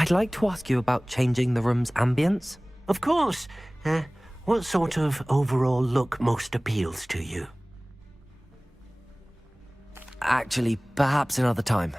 I'd like to ask you about changing the room's ambience. Of course. What sort of overall look most appeals to you? Actually, perhaps another time.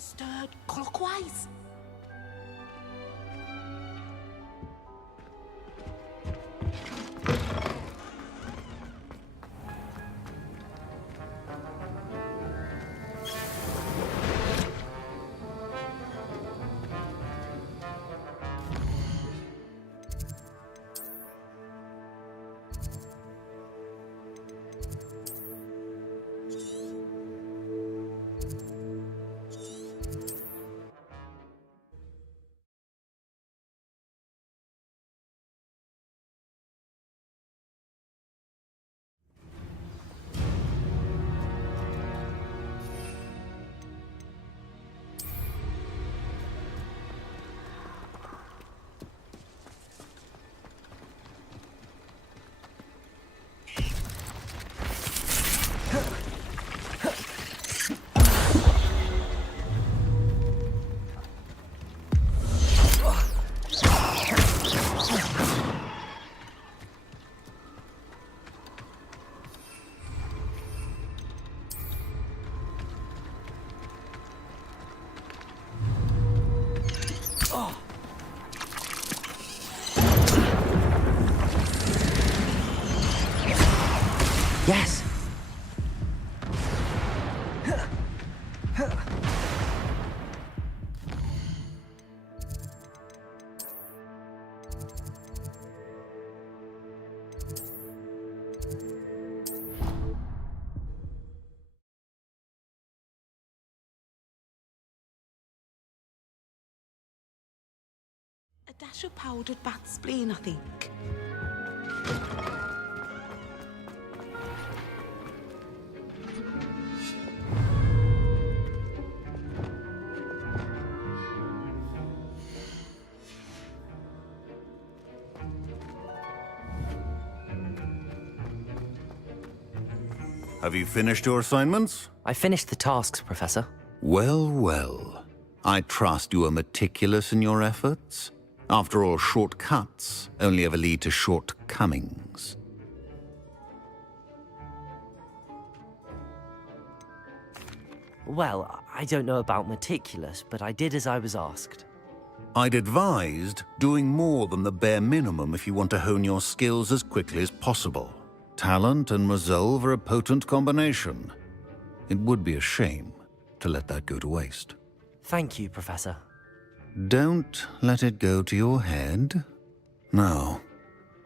Stirred clockwise. Yes! A dash of powdered bat spleen, I think. Have you finished your assignments? I finished the tasks, Professor. Well, well. I trust you are meticulous in your efforts. After all, shortcuts only ever lead to shortcomings. Well, I don't know about meticulous, but I did as I was asked. I'd advised doing more than the bare minimum if you want to hone your skills as quickly as possible. Talent and resolve are a potent combination. It would be a shame to let that go to waste. Thank you, Professor. Don't let it go to your head. Now,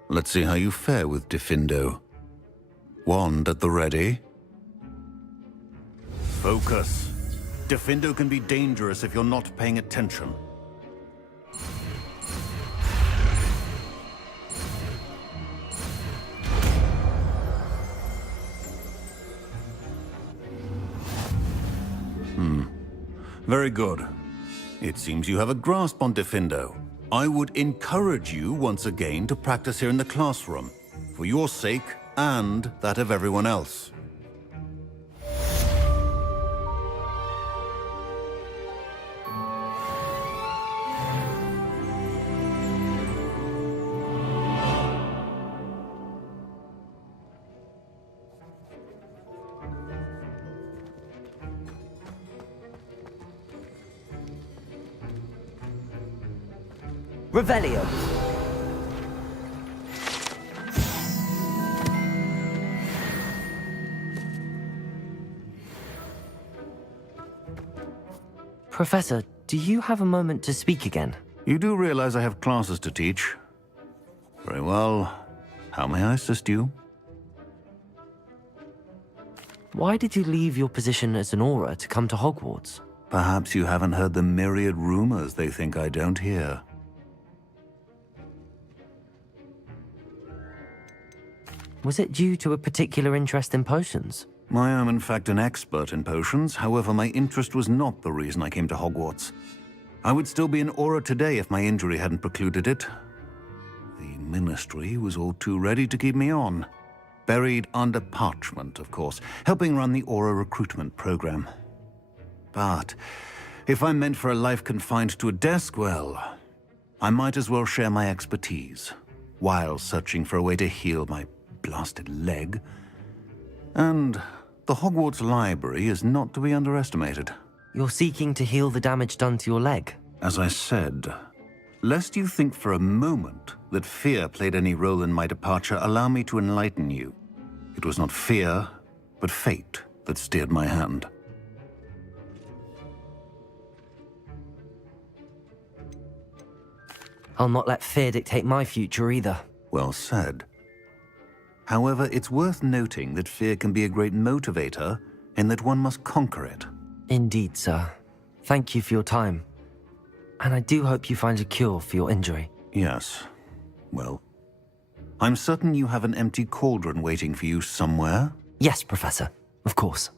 let's see how you fare with Diffindo. Wand at the ready. Focus. Diffindo can be dangerous if you're not paying attention. Very good. It seems you have a grasp on Diffindo. I would encourage you once again to practice here in the classroom, for your sake and that of everyone else. Revelio. Professor, do you have a moment to speak again? You do realize I have classes to teach. Very well. How may I assist you? Why did you leave your position as an Auror to come to Hogwarts? Perhaps you haven't heard the myriad rumors they think I don't hear. Was it due to a particular interest in potions? I am in fact an expert in potions, however my interest was not the reason I came to Hogwarts. I would still be an Auror today if my injury hadn't precluded it. The Ministry was all too ready to keep me on. Buried under parchment, of course, helping run the Auror recruitment program. But if I'm meant for a life confined to a desk, well, I might as well share my expertise, while searching for a way to heal my blasted leg. And the Hogwarts Library is not to be underestimated. You're seeking to heal the damage done to your leg? As I said, lest you think for a moment that fear played any role in my departure, allow me to enlighten you. It was not fear, but fate that steered my hand. I'll not let fear dictate my future either. Well said. However, it's worth noting that fear can be a great motivator and that one must conquer it. Indeed, sir. Thank you for your time. And I do hope you find a cure for your injury. Yes. Well, I'm certain you have an empty cauldron waiting for you somewhere. Yes, Professor. Of course.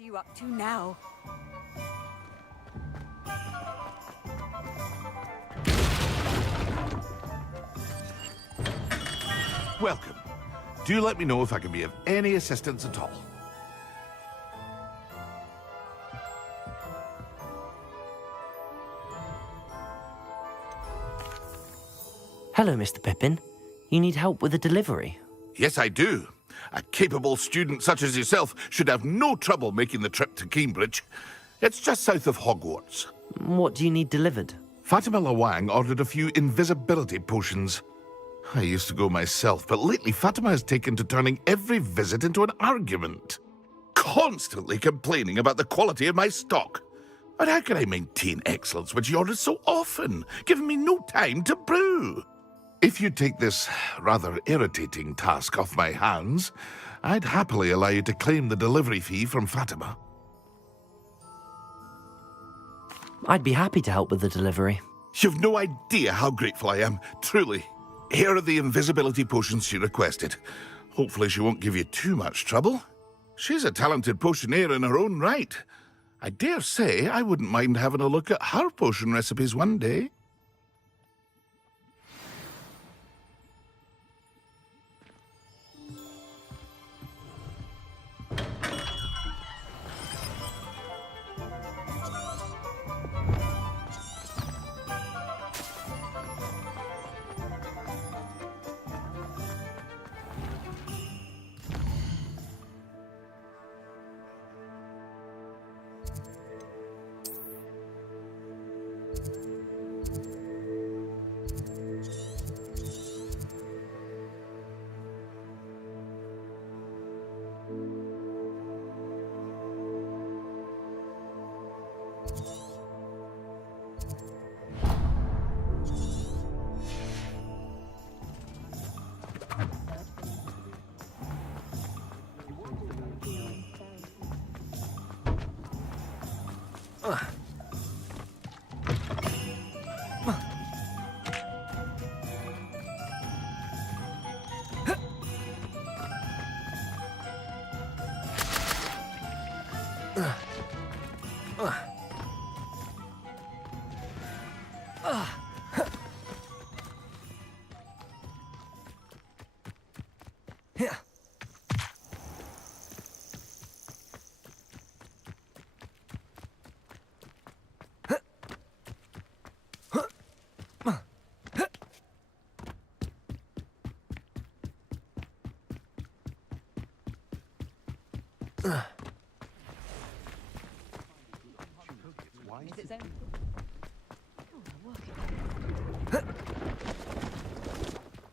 are you up to now? Welcome. Do let me know if I can be of any assistance at all. Hello, Mr. Pippin. You need help with a delivery? Yes, I do. A capable student such as yourself should have no trouble making the trip to Cambridge. It's just south of Hogwarts. What do you need delivered? Fatima Lawang ordered a few invisibility potions. I used to go myself, but lately Fatima has taken to turning every visit into an argument. Constantly complaining about the quality of my stock. But how can I maintain excellence when she orders so often, giving me no time to brew? If you take this rather irritating task off my hands, I'd happily allow you to claim the delivery fee from Fatima. I'd be happy to help with the delivery. You've no idea how grateful I am, truly. Here are the invisibility potions she requested. Hopefully she won't give you too much trouble. She's a talented potioneer in her own right. I dare say I wouldn't mind having a look at her potion recipes one day.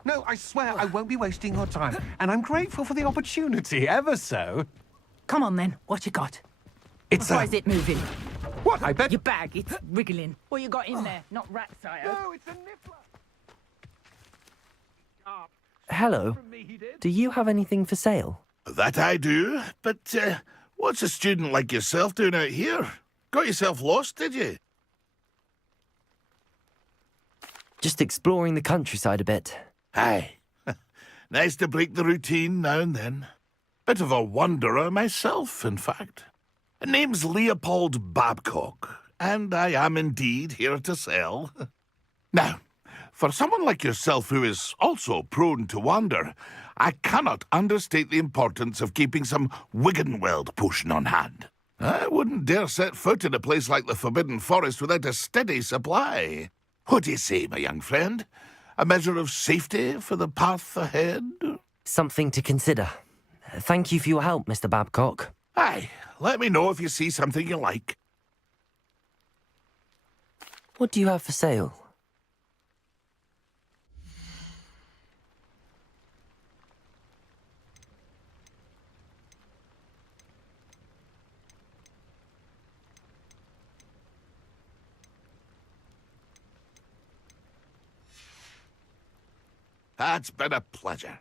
No, I swear I won't be wasting your time, and I'm grateful for the opportunity, ever so. Come on then, what you got? It's Why is it moving? What, I bet... Your bag, it's wriggling. What you got in there? Not rat sire. No, it's a niffler. Hello. Do you have anything for sale? That I do, but what's a student like yourself doing out here? Got yourself lost, did you? Just exploring the countryside a bit. Aye. Nice to break the routine now and then. Bit of a wanderer myself, in fact. Name's Leopold Babcock, and I am indeed here to sell. Now, for someone like yourself who is also prone to wander, I cannot understate the importance of keeping some Wiggenweld potion on hand. I wouldn't dare set foot in a place like the Forbidden Forest without a steady supply. What do you say, my young friend? A measure of safety for the path ahead? Something to consider. Thank you for your help, Mr. Babcock. Aye, let me know if you see something you like. What do you have for sale? That's been a pleasure.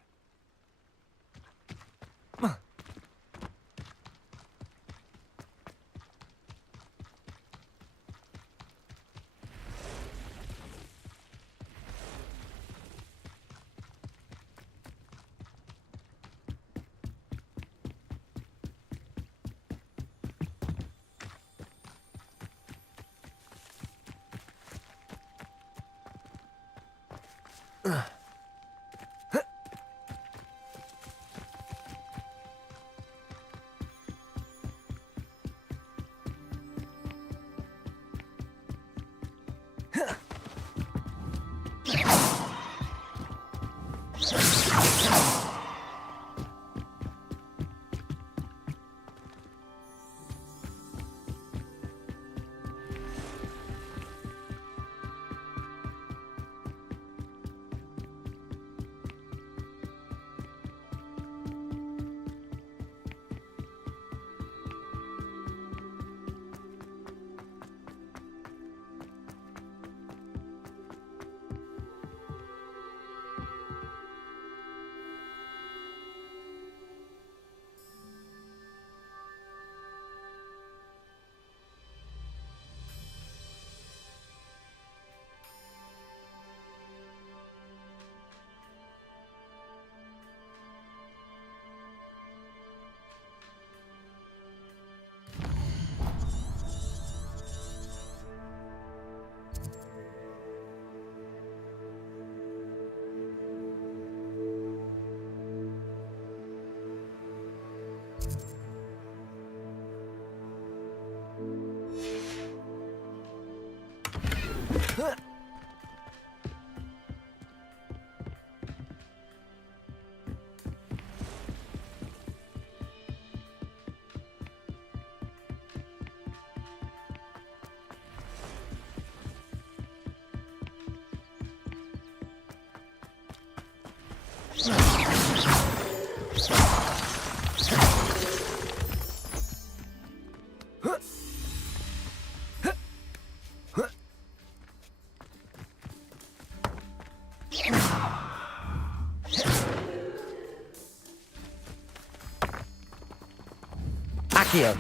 Accio.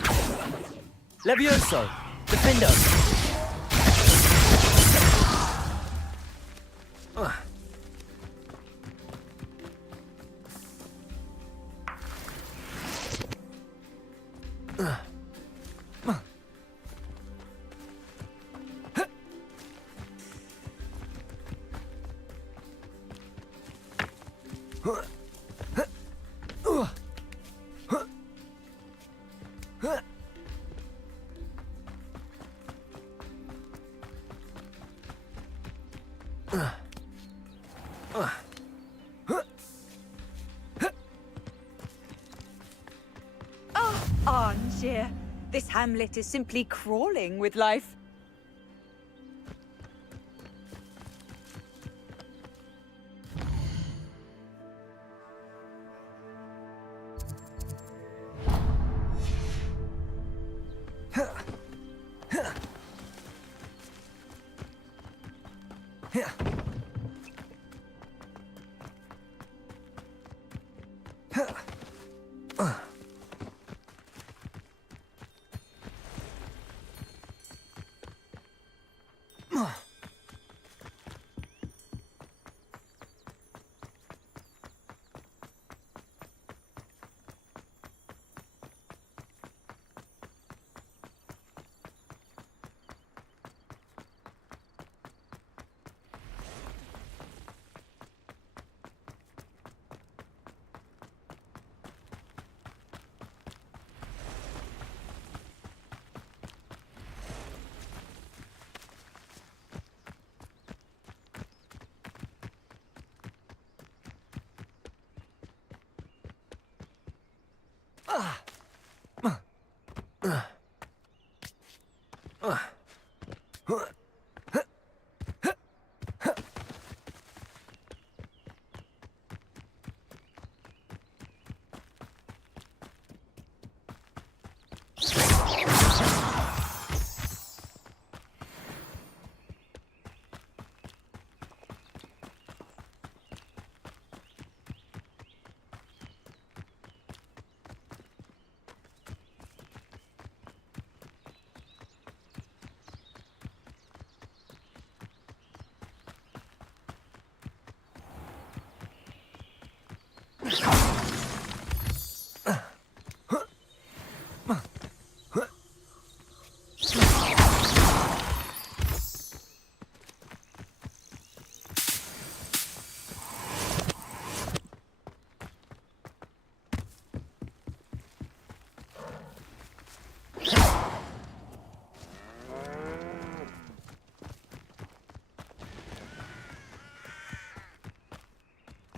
Levioso. Defendo. Angier, this hamlet is simply crawling with life.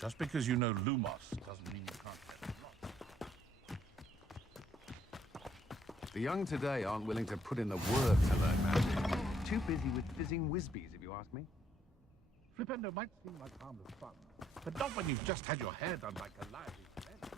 Just because you know Lumos doesn't mean you can't get lost. The young today aren't willing to put in the work to learn magic. Too busy with fizzing whizbees, if you ask me. Flipendo might seem like harmless fun, but not when you've just had your hair done like a lively event.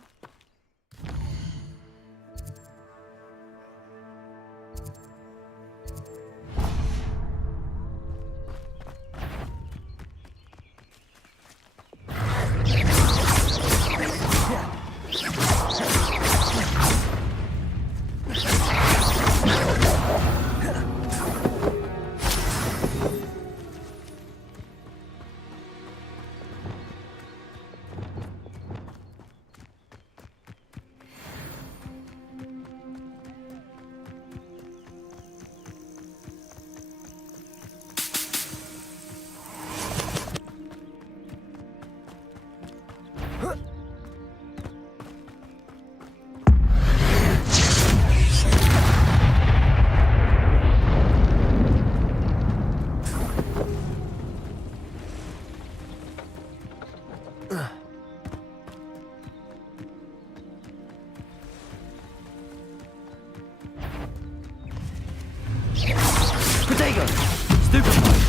Potato! Stupid one!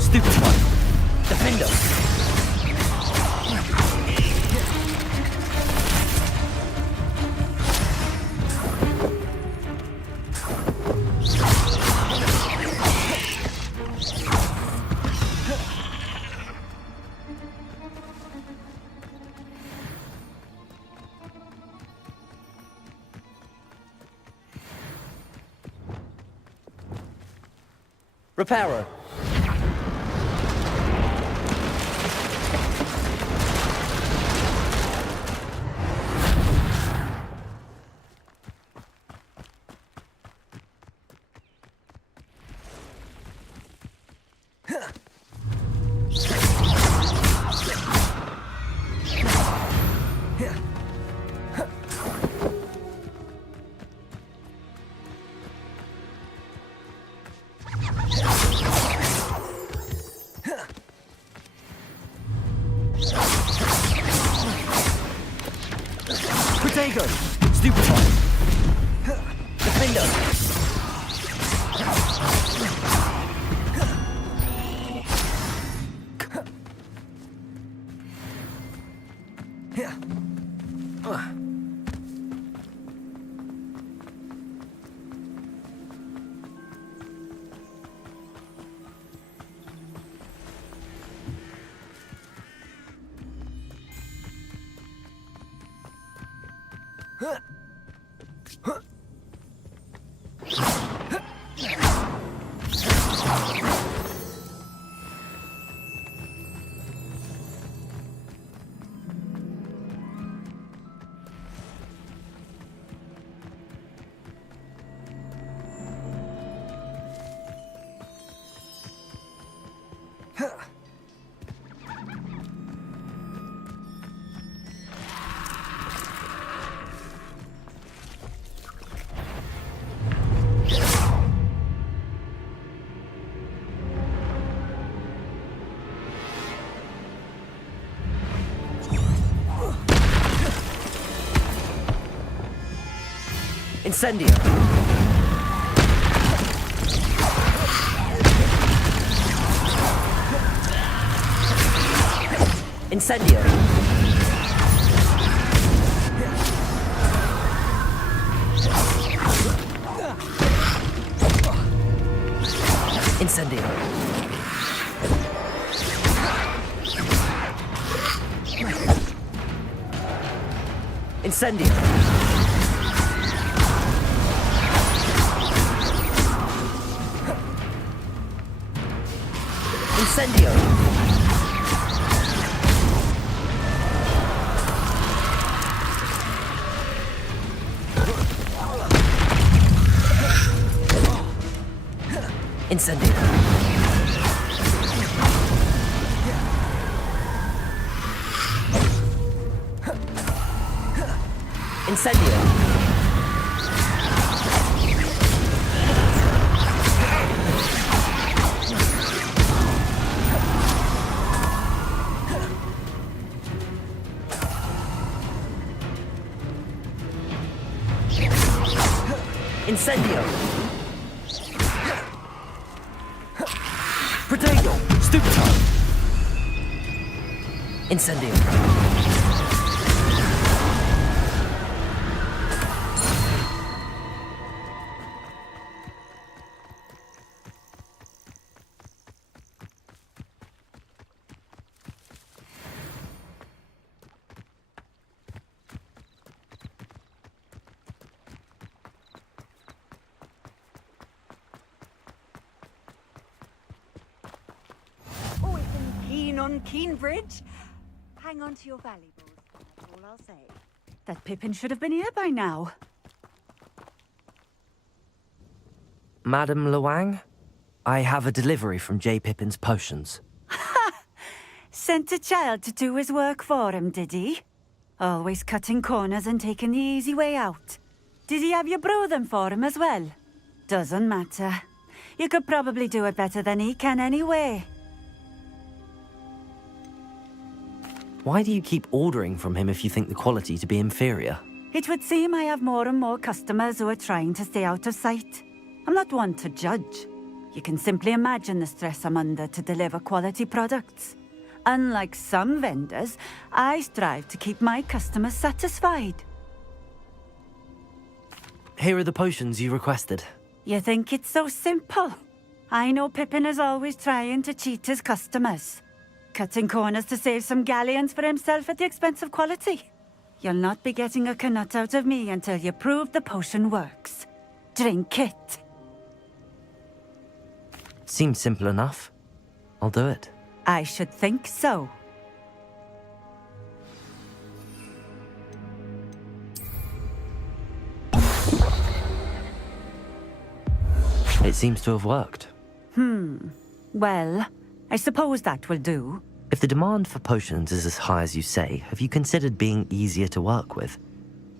Stupid one! Defender! Repairer. Potato! Stupid one! Defender! Incendio. Incendio. Incendio. Incendio. Incendio! Incendio! Incendio! Incendio! Protego! Stupito! Incendio! Always been keen on Keenbridge. Hang on to your valuables, that's all I'll say. That Pippin should have been here by now. Madam Luang, I have a delivery from J.Pippin's potions. Sent a child to do his work for him, did he? Always cutting corners and taking the easy way out. Did he have you brew them for him as well? Doesn't matter. You could probably do it better than he can anyway. Why do you keep ordering from him if you think the quality to be inferior? It would seem I have more and more customers who are trying to stay out of sight. I'm not one to judge. You can simply imagine the stress I'm under to deliver quality products. Unlike some vendors, I strive to keep my customers satisfied. Here are the potions you requested. You think it's so simple? I know Pippin is always trying to cheat his customers. Cutting corners to save some galleons for himself at the expense of quality. You'll not be getting a canut out of me until you prove the potion works. Drink it. Seems simple enough. I'll do it. I should think so. It seems to have worked. Well, I suppose that will do. If the demand for potions is as high as you say, have you considered being easier to work with?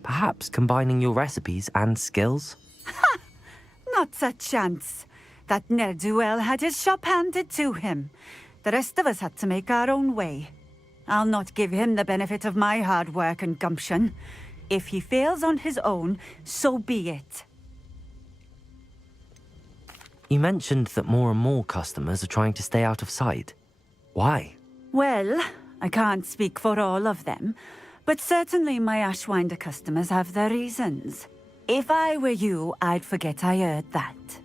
Perhaps combining your recipes and skills? Not a chance. That ne'er-do-well had his shop handed to him. The rest of us had to make our own way. I'll not give him the benefit of my hard work and gumption. If he fails on his own, so be it. You mentioned that more and more customers are trying to stay out of sight. Why? Well, I can't speak for all of them, but certainly my Ashwinder customers have their reasons. If I were you, I'd forget I heard that.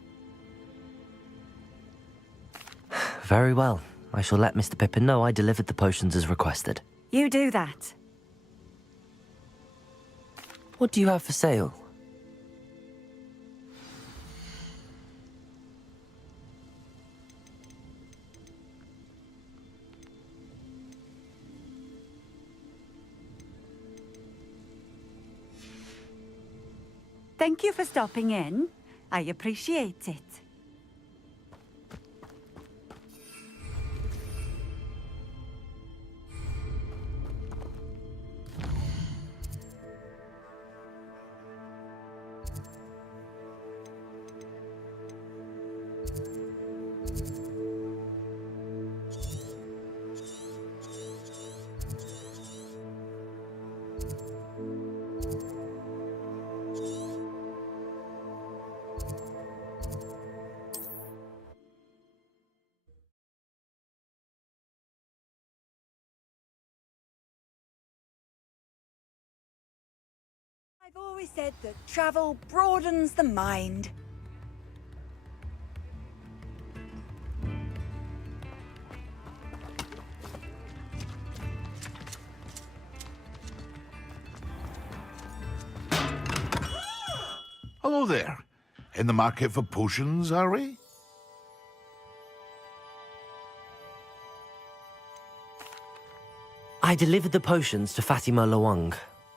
Very well. I shall let Mr. Pippin know I delivered the potions as requested. You do that. What do you have for sale? Thank you for stopping in. I appreciate it. I've always said that travel broadens the mind. Hello there. In the market for potions, are we? I delivered the potions to Fatima Luang.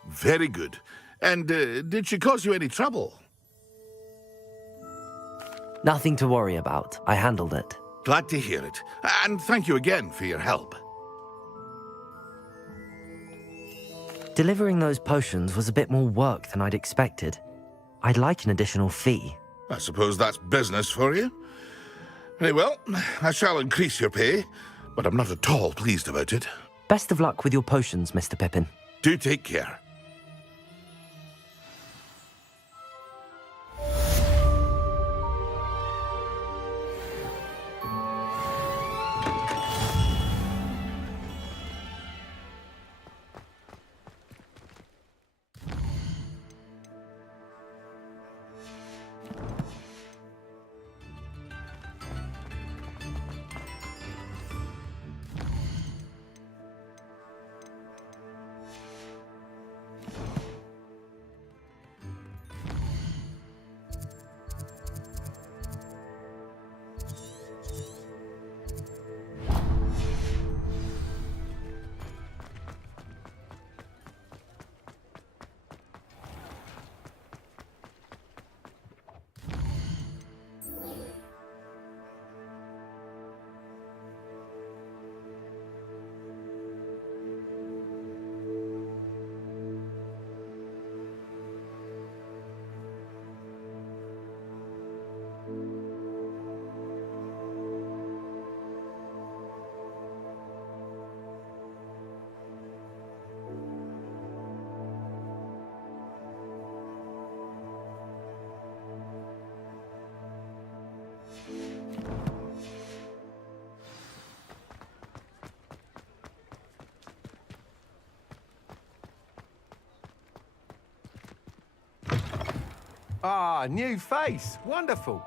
Very good. And did she cause you any trouble? Nothing to worry about. I handled it. Glad to hear it. And thank you again for your help. Delivering those potions was a bit more work than I'd expected. I'd like an additional fee. I suppose that's business for you. Very well, I shall increase your pay, but I'm not at all pleased about it. Best of luck with your potions, Mr. Pippin. Do take care. Ah, new face. Wonderful.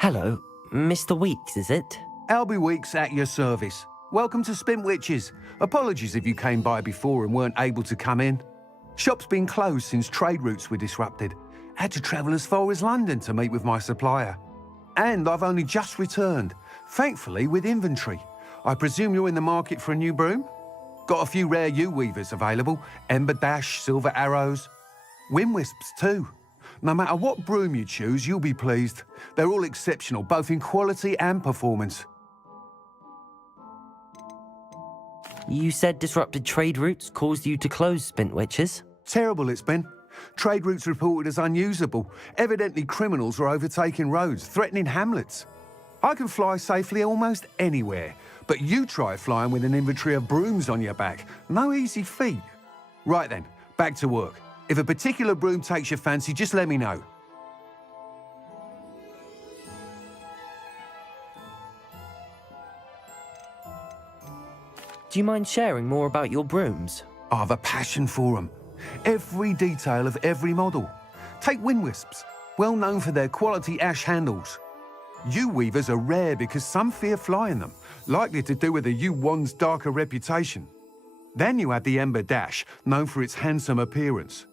Hello, Mr. Weeks, is it? Albie Weeks at your service. Welcome to Spintwitches. Apologies if you came by before and weren't able to come in. Shop's been closed since trade routes were disrupted. Had to travel as far as London to meet with my supplier. And I've only just returned, thankfully with inventory. I presume you're in the market for a new broom? Got a few rare U-weavers available. Ember Dash, Silver Arrows. Wind Wisps too. No matter what broom you choose, you'll be pleased. They're all exceptional, both in quality and performance. You said disrupted trade routes caused you to close Spintwitches? Terrible it's been. Trade routes reported as unusable. Evidently criminals were overtaking roads, threatening hamlets. I can fly safely almost anywhere, but you try flying with an inventory of brooms on your back. No easy feat. Right then, back to work. If a particular broom takes your fancy, just let me know. Do you mind sharing more about your brooms? I've a passion for them. Every detail of every model. Take Wind Wisps, well known for their quality ash handles. U-weavers are rare because some fear flying them, likely to do with the U-wand's darker reputation. Then you have the Ember Dash, known for its handsome appearance.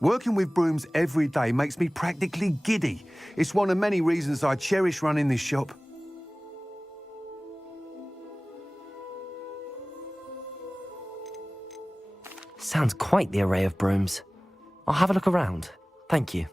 Working with brooms every day makes me practically giddy. It's one of many reasons I cherish running this shop. Sounds quite the array of brooms. I'll have a look around. Thank you.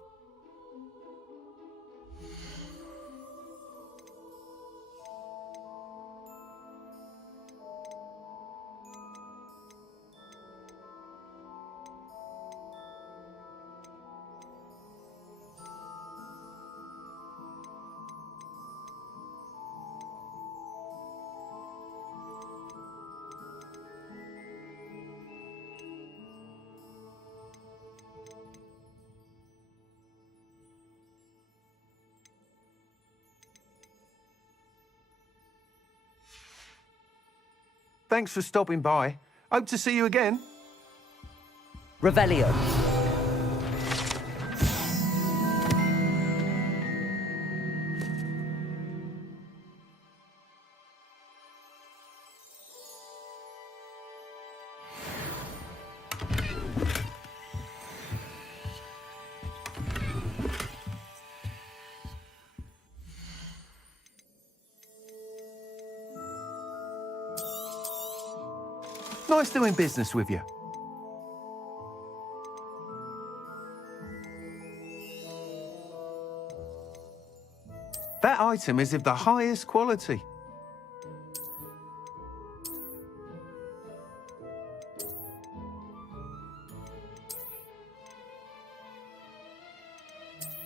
Thanks for stopping by. Hope to see you again. Revelio. Nice doing business with you. That item is of the highest quality.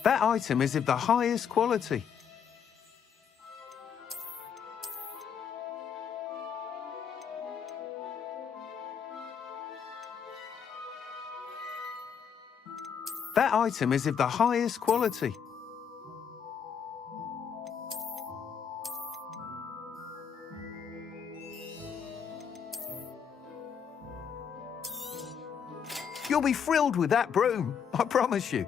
That item is of the highest quality. That item is of the highest quality. You'll be thrilled with that broom, I promise you.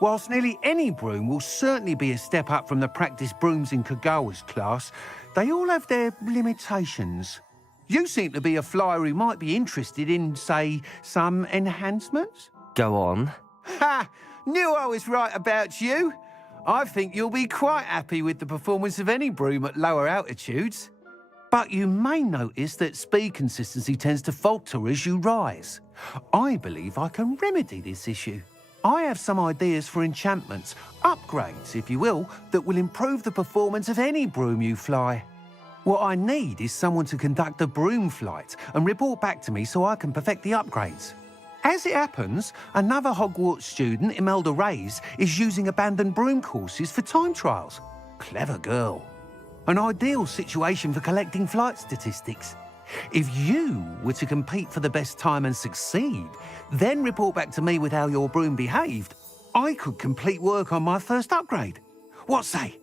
Whilst nearly any broom will certainly be a step up from the practice brooms in Kagawa's class, they all have their limitations. You seem to be a flyer who might be interested in, say, some enhancements? Go on. Ha! Knew I was right about you. I think you'll be quite happy with the performance of any broom at lower altitudes. But you may notice that speed consistency tends to falter as you rise. I believe I can remedy this issue. I have some ideas for enchantments, upgrades, if you will, that will improve the performance of any broom you fly. What I need is someone to conduct a broom flight and report back to me so I can perfect the upgrades. As it happens, another Hogwarts student, Imelda Reyes, is using abandoned broom courses for time trials. Clever girl. An ideal situation for collecting flight statistics. If you were to compete for the best time and succeed, then report back to me with how your broom behaved, I could complete work on my first upgrade. What say?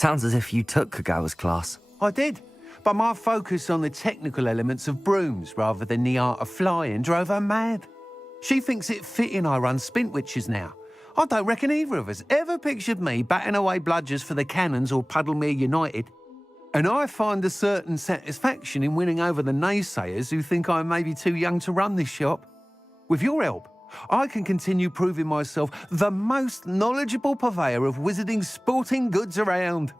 Sounds as if you took Kagawa's class. I did, but my focus on the technical elements of brooms rather than the art of flying drove her mad. She thinks it fitting I run Spintwitches now. I don't reckon either of us ever pictured me batting away bludgers for the Cannons or Puddlemere United. And I find a certain satisfaction in winning over the naysayers who think I may be too young to run this shop. With your help, I can continue proving myself the most knowledgeable purveyor of wizarding sporting goods around.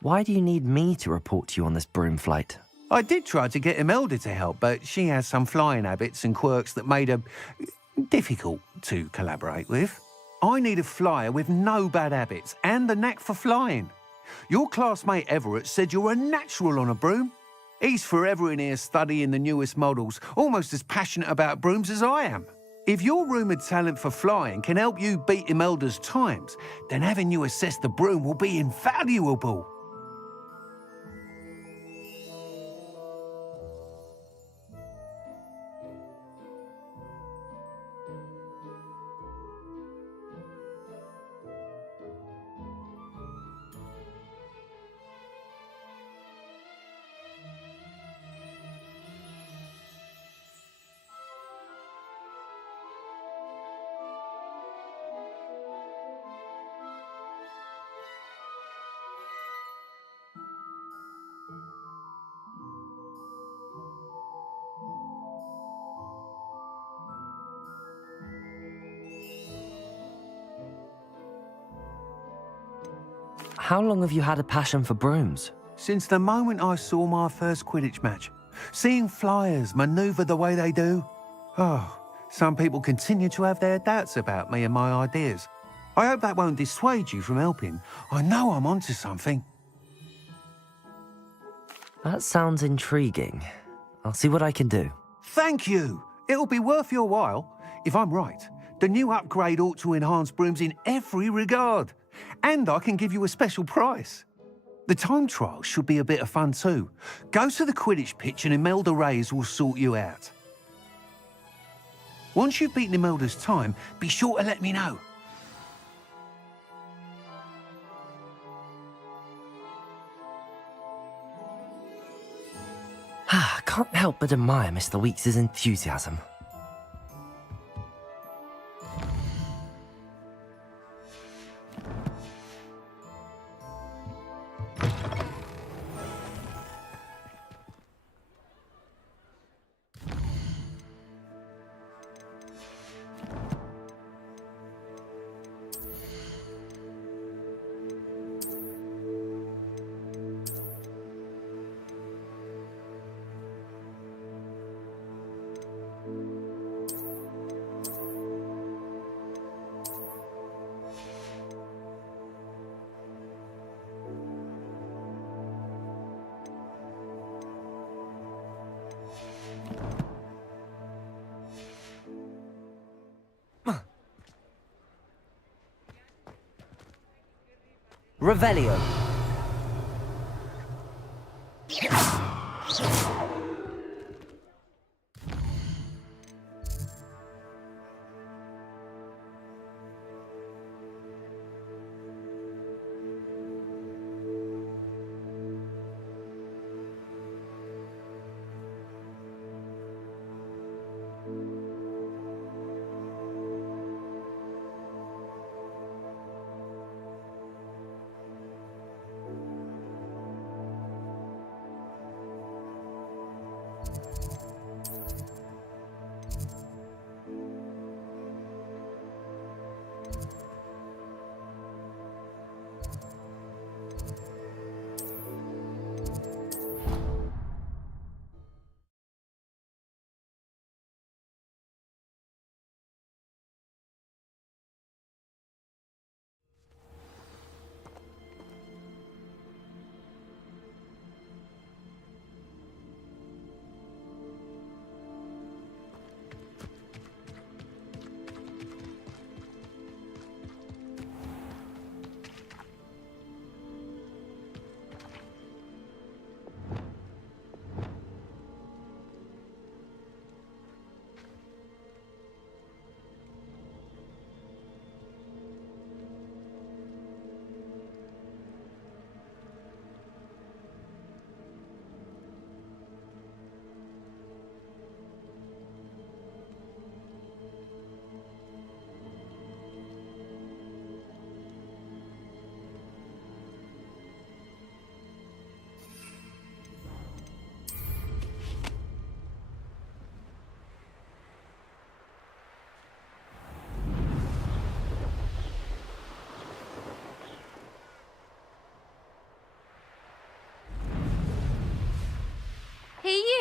Why do you need me to report to you on this broom flight? I did try to get Imelda to help, but she has some flying habits and quirks that made her difficult to collaborate with. I need a flyer with no bad habits and the knack for flying. Your classmate Everett said you're a natural on a broom. He's forever in here studying the newest models, almost as passionate about brooms as I am. If your rumoured talent for flying can help you beat Imelda's times, then having you assess the broom will be invaluable. How long have you had a passion for brooms? Since the moment I saw my first Quidditch match. Seeing flyers manoeuvre the way they do. Oh, some people continue to have their doubts about me and my ideas. I hope that won't dissuade you from helping. I know I'm onto something. That sounds intriguing. I'll see what I can do. Thank you. It'll be worth your while. If I'm right, the new upgrade ought to enhance brooms in every regard. And I can give you a special price. The time trial should be a bit of fun too. Go to the Quidditch pitch and Imelda Reyes will sort you out. Once you've beaten Imelda's time, be sure to let me know. I can't help but admire Mr. Weeks' enthusiasm. Revelio.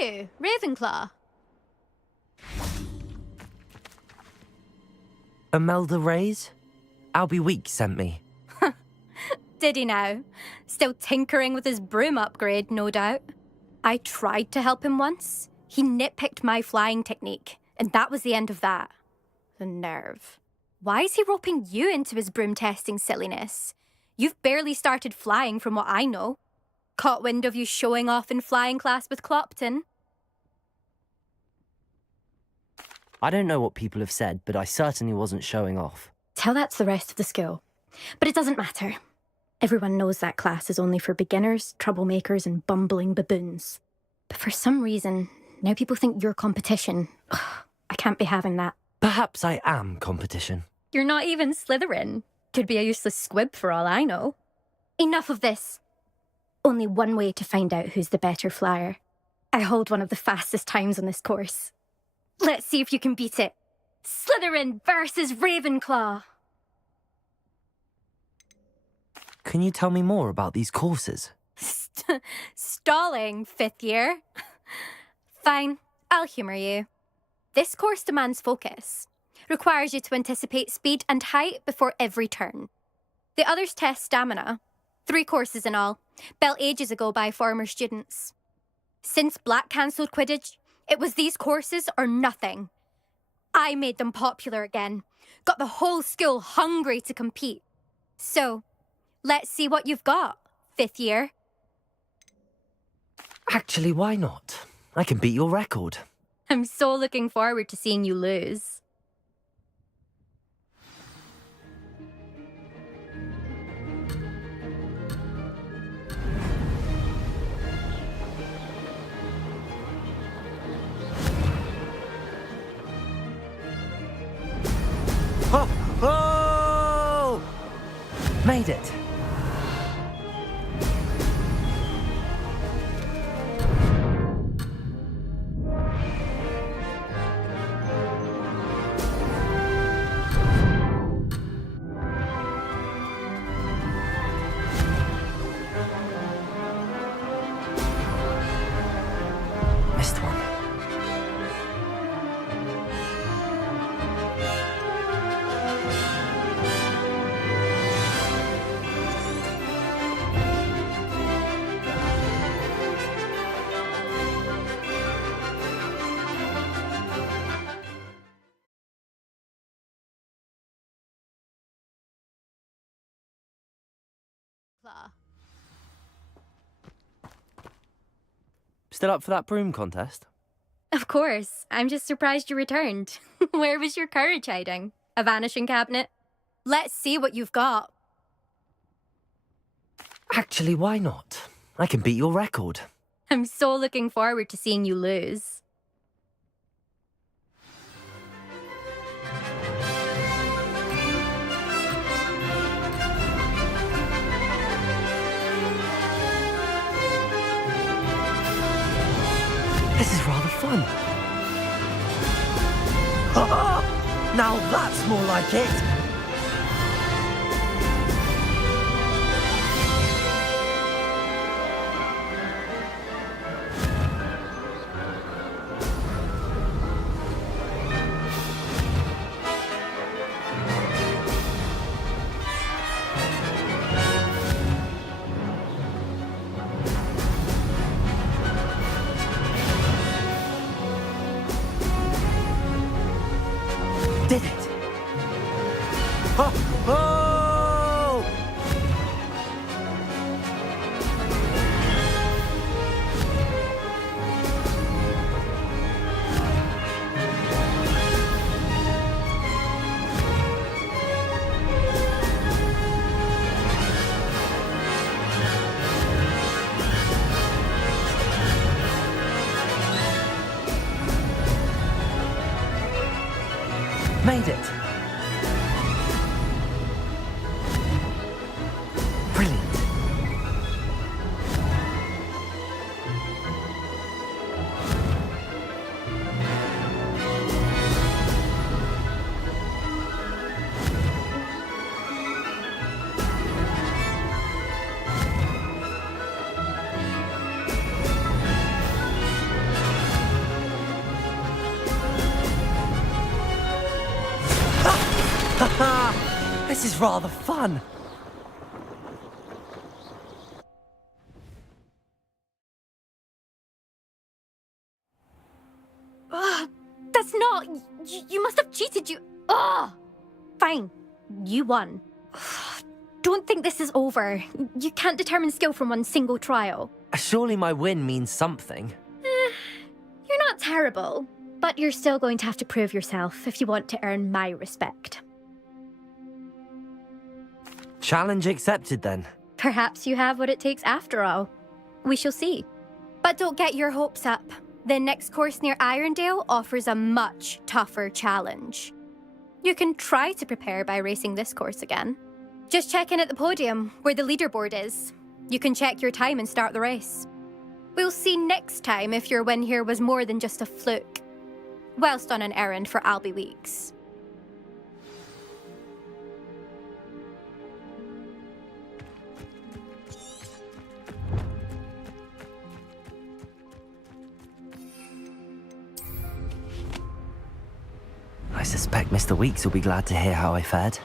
You, Ravenclaw. Imelda Reyes? Albie Weeks sent me. Did he now? Still tinkering with his broom upgrade, no doubt. I tried to help him once. He nitpicked my flying technique, and that was the end of that. The nerve. Why is he roping you into his broom testing silliness? You've barely started flying from what I know. Caught wind of you showing off in flying class with Clopton. I don't know what people have said, but I certainly wasn't showing off. Tell that to the rest of the school. But it doesn't matter. Everyone knows that class is only for beginners, troublemakers, and bumbling baboons. But for some reason, now people think you're competition. Ugh, I can't be having that. Perhaps I am competition. You're not even Slytherin. Could be a useless squib for all I know. Enough of this. Only one way to find out who's the better flyer. I hold one of the fastest times on this course. Let's see if you can beat it. Slytherin versus Ravenclaw. Can you tell me more about these courses? Stalling, 5th year. Fine, I'll humour you. This course demands focus. Requires you to anticipate speed and height before every turn. The others test stamina. 3 courses in all, built ages ago by former students. Since Black cancelled Quidditch, it was these courses or nothing. I made them popular again. Got the whole school hungry to compete. So, let's see what you've got, 5th year. Actually, why not? I can beat your record. I'm so looking forward to seeing you lose. Oh! Oh! Made it. Missed one. Still up for that broom contest? Of course. I'm just surprised you returned. Where was your courage hiding? A vanishing cabinet? Let's see what you've got. Actually, why not? I can beat your record. I'm so looking forward to seeing you lose. This is rather fun. Now that's more like it. Did it! Oh! Oh! Made it! This is rather fun. That's not... You must have cheated, you... Ugh! Fine. You won. Don't think this is over. You can't determine skill from one single trial. Surely my win means something. You're not terrible, but you're still going to have to prove yourself if you want to earn my respect. Challenge accepted, then. Perhaps you have what it takes after all. We shall see. But don't get your hopes up. The next course near Irondale offers a much tougher challenge. You can try to prepare by racing this course again. Just check in at the podium, where the leaderboard is. You can check your time and start the race. We'll see next time if your win here was more than just a fluke. Whilst on an errand for Albie Weeks. I suspect Mr. Weeks will be glad to hear how I fared.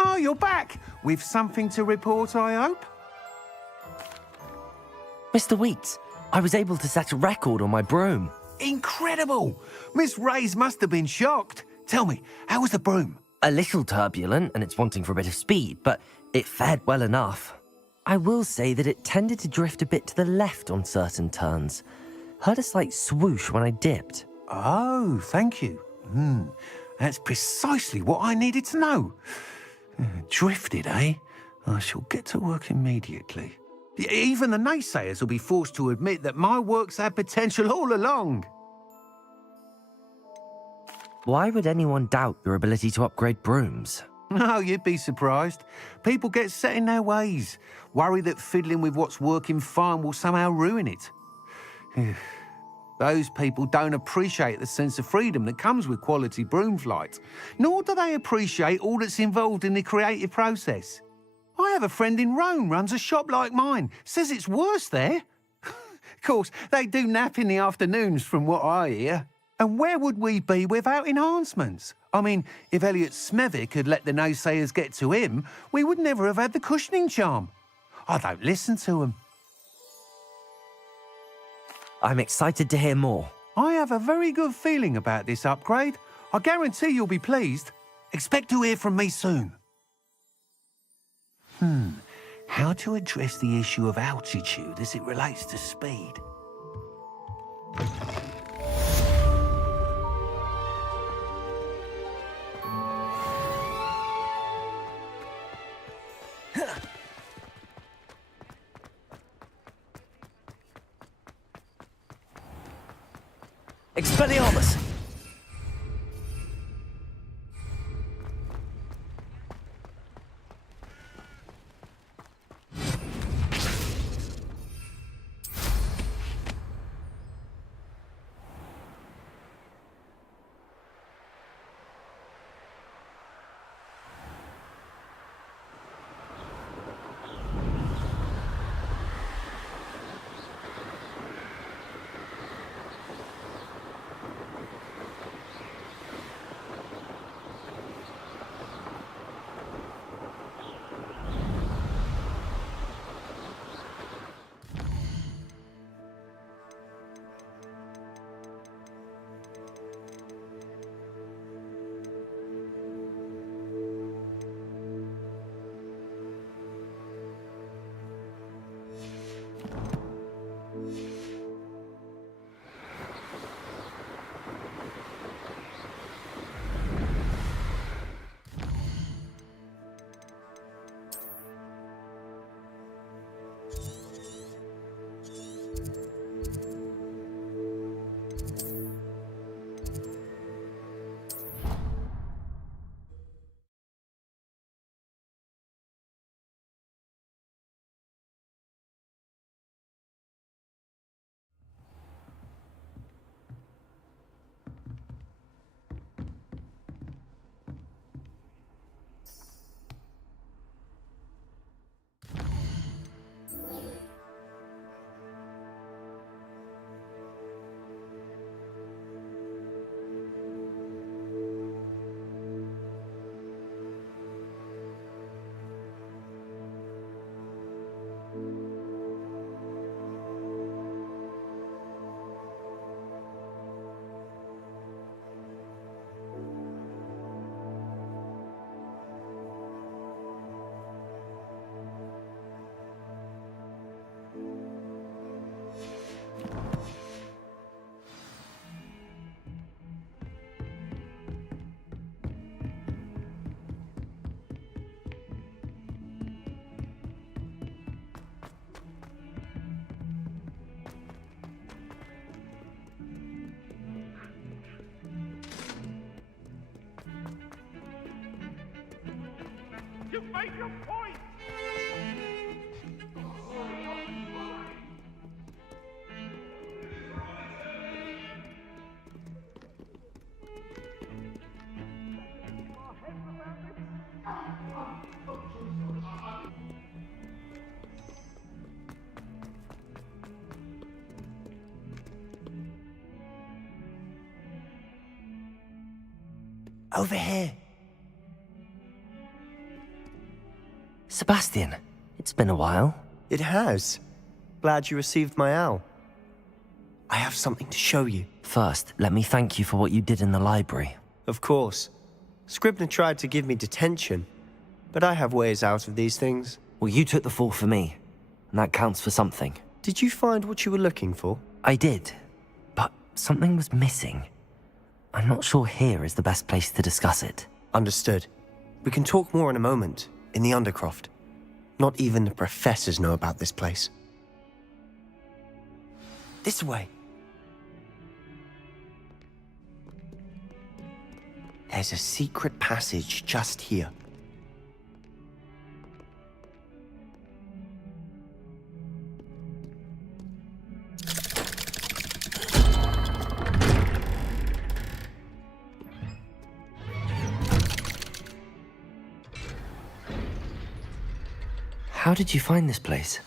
Oh, you're back! With something to report, I hope? Mr. Weeks, I was able to set a record on my broom. Incredible! Miss Ray's must have been shocked. Tell me, how was the broom? A little turbulent, and it's wanting for a bit of speed, but it fared well enough. I will say that it tended to drift a bit to the left on certain turns. Heard a slight swoosh when I dipped. Oh, thank you. That's precisely what I needed to know. Drifted, eh? I shall get to work immediately. Even the naysayers will be forced to admit that my work's had potential all along. Why would anyone doubt your ability to upgrade brooms? No, you'd be surprised. People get set in their ways, worry that fiddling with what's working fine will somehow ruin it. Those people don't appreciate the sense of freedom that comes with quality broom flight, nor do they appreciate all that's involved in the creative process. I have a friend in Rome runs a shop like mine, says it's worse there. Of course, they do nap in the afternoons from what I hear. And where would we be without enhancements? I mean, if Elliot Smethwick had let the naysayers get to him, we would never have had the cushioning charm. I don't listen to them. I'm excited to hear more. I have a very good feeling about this upgrade. I guarantee you'll be pleased. Expect to hear from me soon. How to address the issue of altitude as it relates to speed? Expelliarmus! You've made your point! Over here. Sebastian, it's been a while. It has. Glad you received my owl. I have something to show you. First, let me thank you for what you did in the library. Of course. Scribner tried to give me detention, but I have ways out of these things. Well, you took the fall for me, and that counts for something. Did you find what you were looking for? I did, but something was missing. I'm not sure here is the best place to discuss it. Understood. We can talk more in a moment, in the Undercroft. Not even the professors know about this place. This way. There's a secret passage just here. How did you find this place?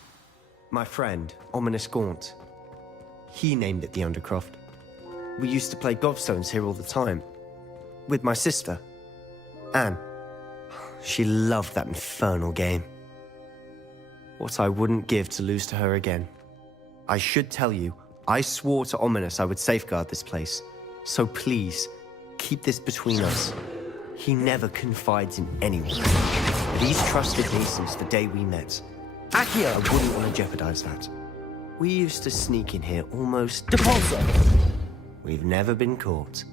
My friend, Ominous Gaunt. He named it the Undercroft. We used to play gobstones here all the time. With my sister, Anne. She loved that infernal game. What I wouldn't give to lose to her again. I should tell you, I swore to Ominous I would safeguard this place. So please, keep this between us. He never confides in anyone. But he's trusted me since the day we met. I wouldn't want to jeopardize that. We used to sneak in here almost... Depulso! We've never been caught.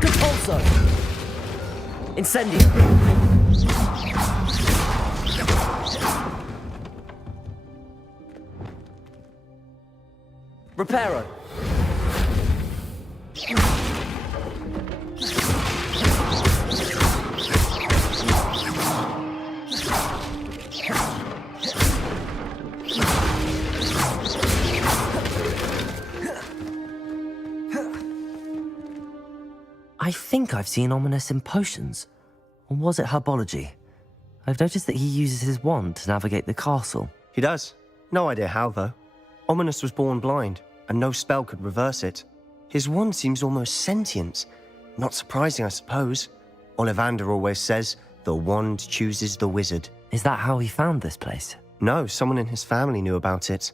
Depulso! Incendio! Reparo! I think I've seen Ominous in potions. Or was it herbology? I've noticed that he uses his wand to navigate the castle. He does. No idea how, though. Ominous was born blind, and no spell could reverse it. His wand seems almost sentient. Not surprising, I suppose. Ollivander always says, the wand chooses the wizard. Is that how he found this place? No, someone in his family knew about it.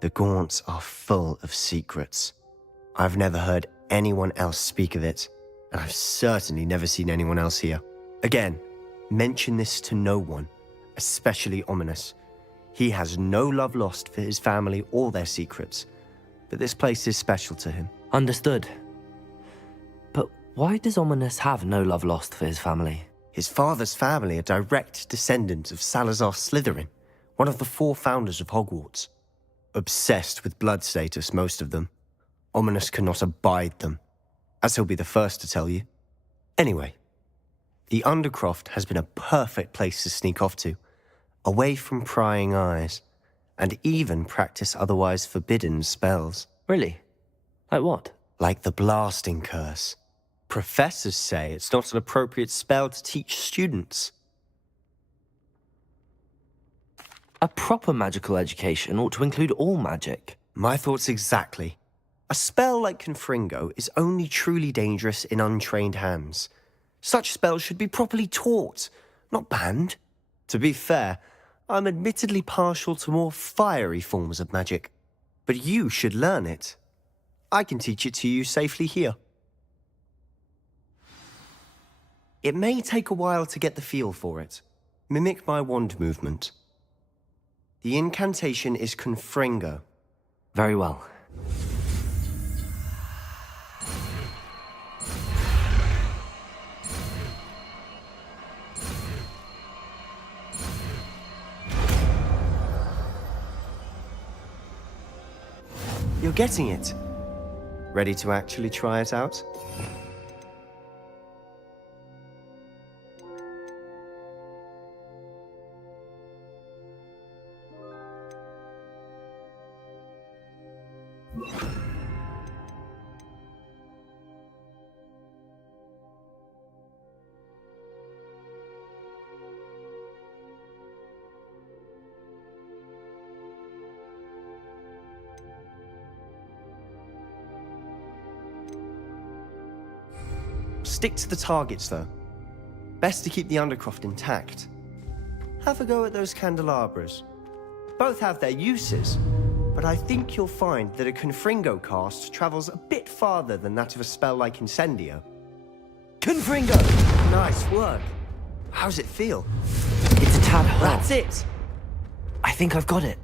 The Gaunts are full of secrets. I've never heard anyone else speak of it, and I've certainly never seen anyone else here. Again, mention this to no one, especially Ominous. He has no love lost for his family or their secrets, but this place is special to him. Understood. But why does Ominous have no love lost for his family? His father's family are direct descendants of Salazar Slytherin, one of the 4 founders of Hogwarts. Obsessed with blood status, most of them. Ominous cannot abide them, as he'll be the first to tell you. Anyway, the Undercroft has been a perfect place to sneak off to, away from prying eyes, and even practice otherwise forbidden spells. Really? Like what? Like the blasting curse. Professors say it's not an appropriate spell to teach students. A proper magical education ought to include all magic. My thoughts exactly. A spell like Confringo is only truly dangerous in untrained hands. Such spells should be properly taught, not banned. To be fair, I'm admittedly partial to more fiery forms of magic. But you should learn it. I can teach it to you safely here. It may take a while to get the feel for it. Mimic my wand movement. The incantation is Confringo. Very well. You're getting it. Ready to actually try it out? Stick to the targets, though. Best to keep the Undercroft intact. Have a go at those candelabras. Both have their uses, but I think you'll find that a Confringo cast travels a bit farther than that of a spell like Incendio. Confringo! Nice work. How's it feel? It's a tad hot. That's it! I think I've got it.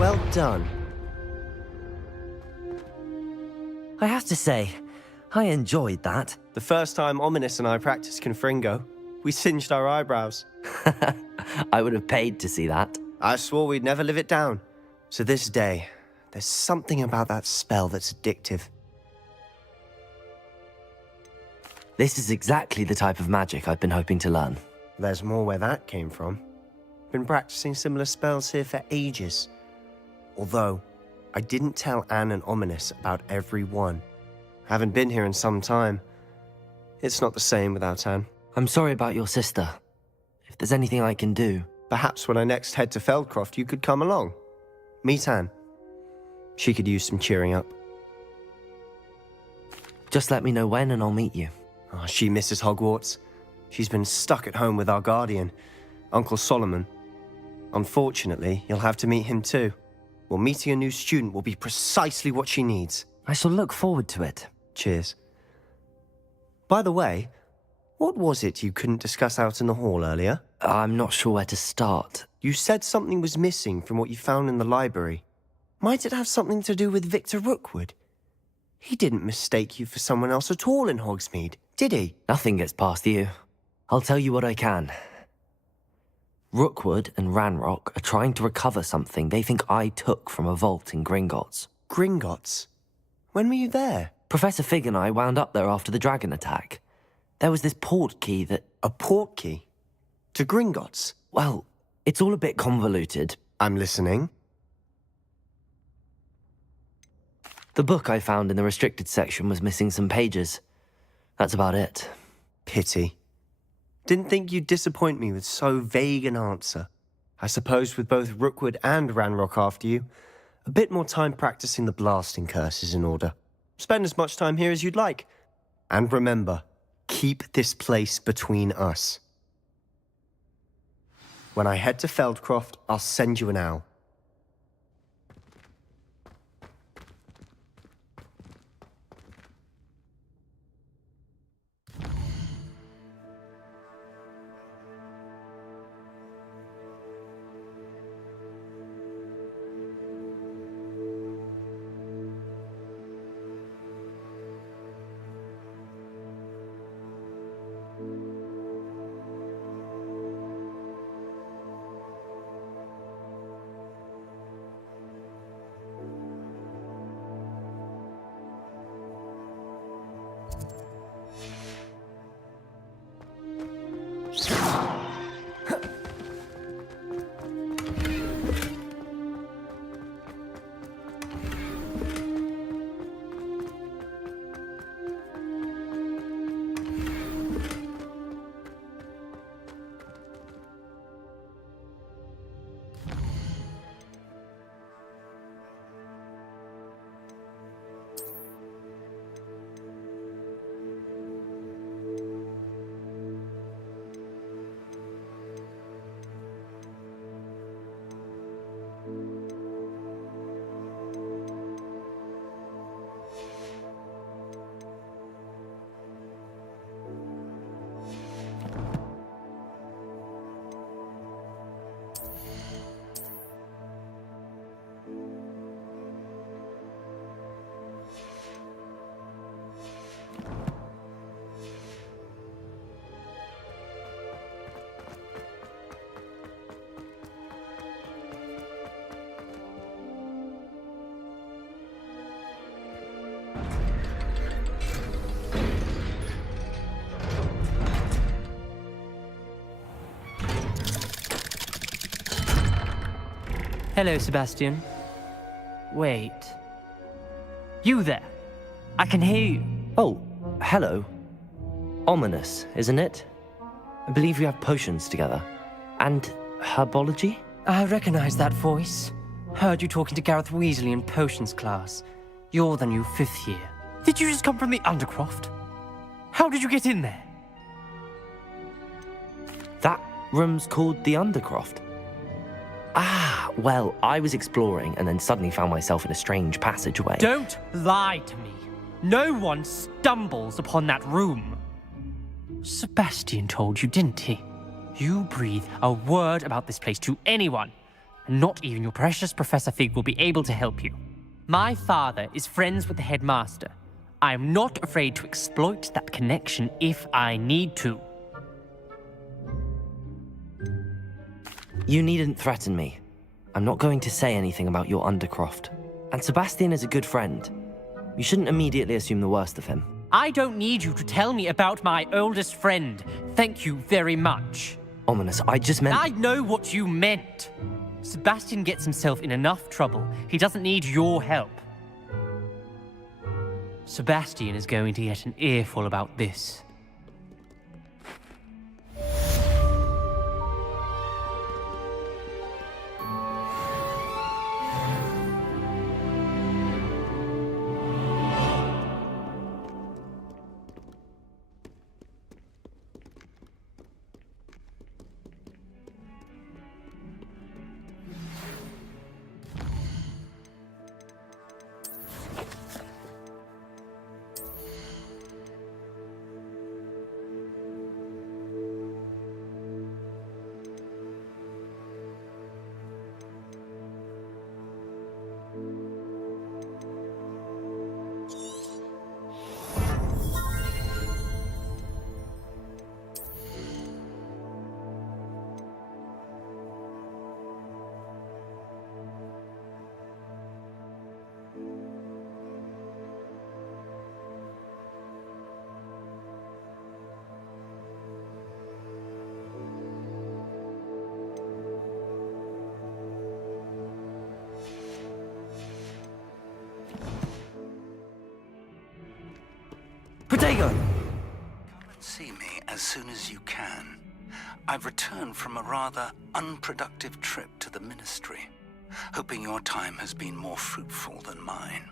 Well done. I have to say, I enjoyed that. The first time Ominous and I practiced Confringo, we singed our eyebrows. I would have paid to see that. I swore we'd never live it down. To this day, there's something about that spell that's addictive. This is exactly the type of magic I've been hoping to learn. There's more where that came from. Been practicing similar spells here for ages. Although, I didn't tell Anne and Ominous about every one. Haven't been here in some time. It's not the same without Anne. I'm sorry about your sister. If there's anything I can do... Perhaps when I next head to Feldcroft, you could come along. Meet Anne. She could use some cheering up. Just let me know when and I'll meet you. Oh, she misses Hogwarts. She's been stuck at home with our guardian, Uncle Solomon. Unfortunately, you'll have to meet him too. Well, meeting a new student will be precisely what she needs. I shall look forward to it. Cheers. By the way, what was it you couldn't discuss out in the hall earlier? I'm not sure where to start. You said something was missing from what you found in the library. Might it have something to do with Victor Rookwood? He didn't mistake you for someone else at all in Hogsmeade, did he? Nothing gets past you. I'll tell you what I can. Rookwood and Ranrock are trying to recover something they think I took from a vault in Gringotts. Gringotts? When were you there? Professor Fig and I wound up there after the dragon attack. There was this port key that... A port key? To Gringotts? Well, it's all a bit convoluted. I'm listening. The book I found in the restricted section was missing some pages. That's about it. Pity. Didn't think you'd disappoint me with so vague an answer. I suppose with both Rookwood and Ranrock after you, a bit more time practicing the blasting curse is in order. Spend as much time here as you'd like. And remember, keep this place between us. When I head to Feldcroft, I'll send you an owl. Hello, Sebastian. Wait. You there? I can hear you. Oh, hello. Ominous, isn't it? I believe we have potions together. And herbology? I recognize that voice. Heard you talking to Gareth Weasley in potions class. You're the new 5th year. Did you just come from the Undercroft? How did you get in there? That room's called the Undercroft. Ah, well, I was exploring and then suddenly found myself in a strange passageway. Don't lie to me. No one stumbles upon that room. Sebastian told you, didn't he? You breathe a word about this place to anyone, and not even your precious Professor Fig will be able to help you. My father is friends with the headmaster. I am not afraid to exploit that connection if I need to. You needn't threaten me. I'm not going to say anything about your Undercroft. And Sebastian is a good friend. You shouldn't immediately assume the worst of him. I don't need you to tell me about my oldest friend. Thank you very much. Ominous, I just meant... I know what you meant. Sebastian gets himself in enough trouble. He doesn't need your help. Sebastian is going to get an earful about this. Protego! Come and see me as soon as you can. I've returned from a rather unproductive trip to the Ministry, hoping your time has been more fruitful than mine.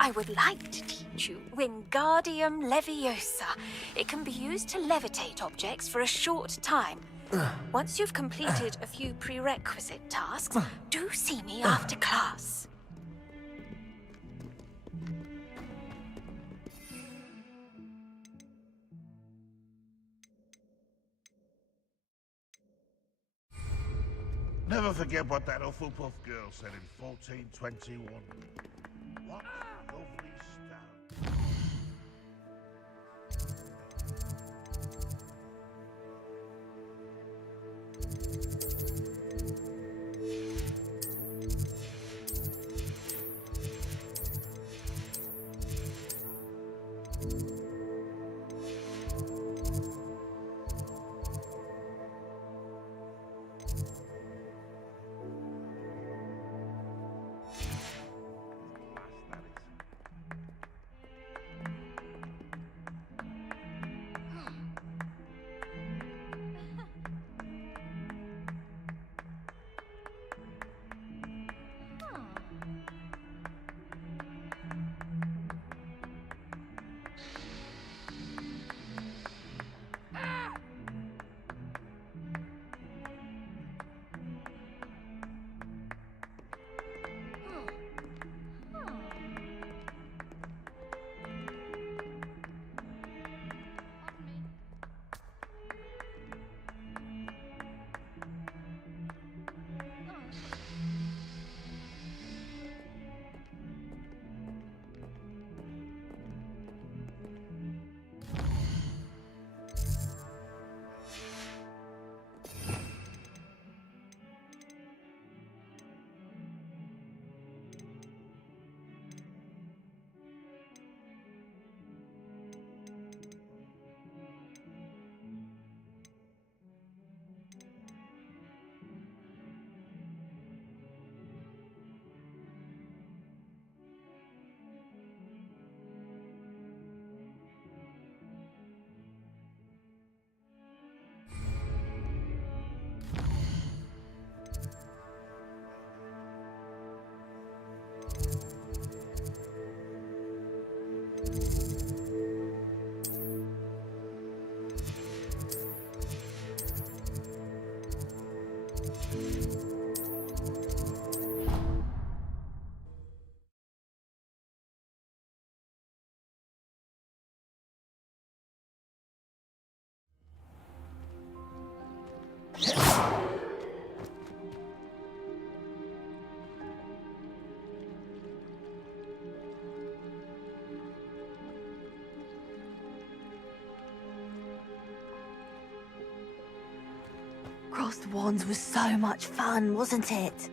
I would like to teach you Wingardium Leviosa. It can be used to levitate objects for a short time. Once you've completed a few prerequisite tasks, do see me after class. Never forget what that Hufflepuff girl said in 1421. What lovely stuff. That is Crossed Wands was so much fun, wasn't it?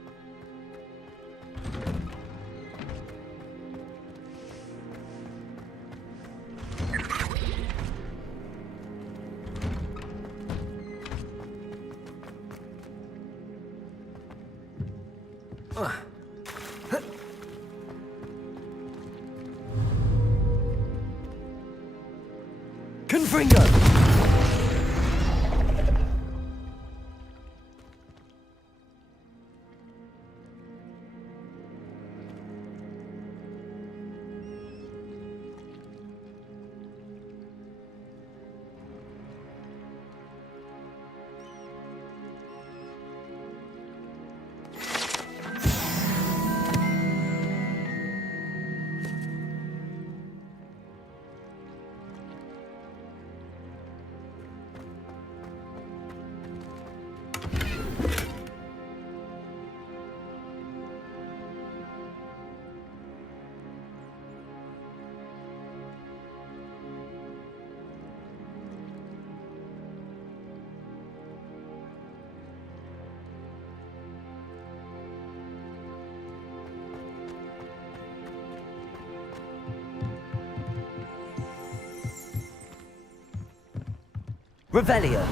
Confringo! Revelio.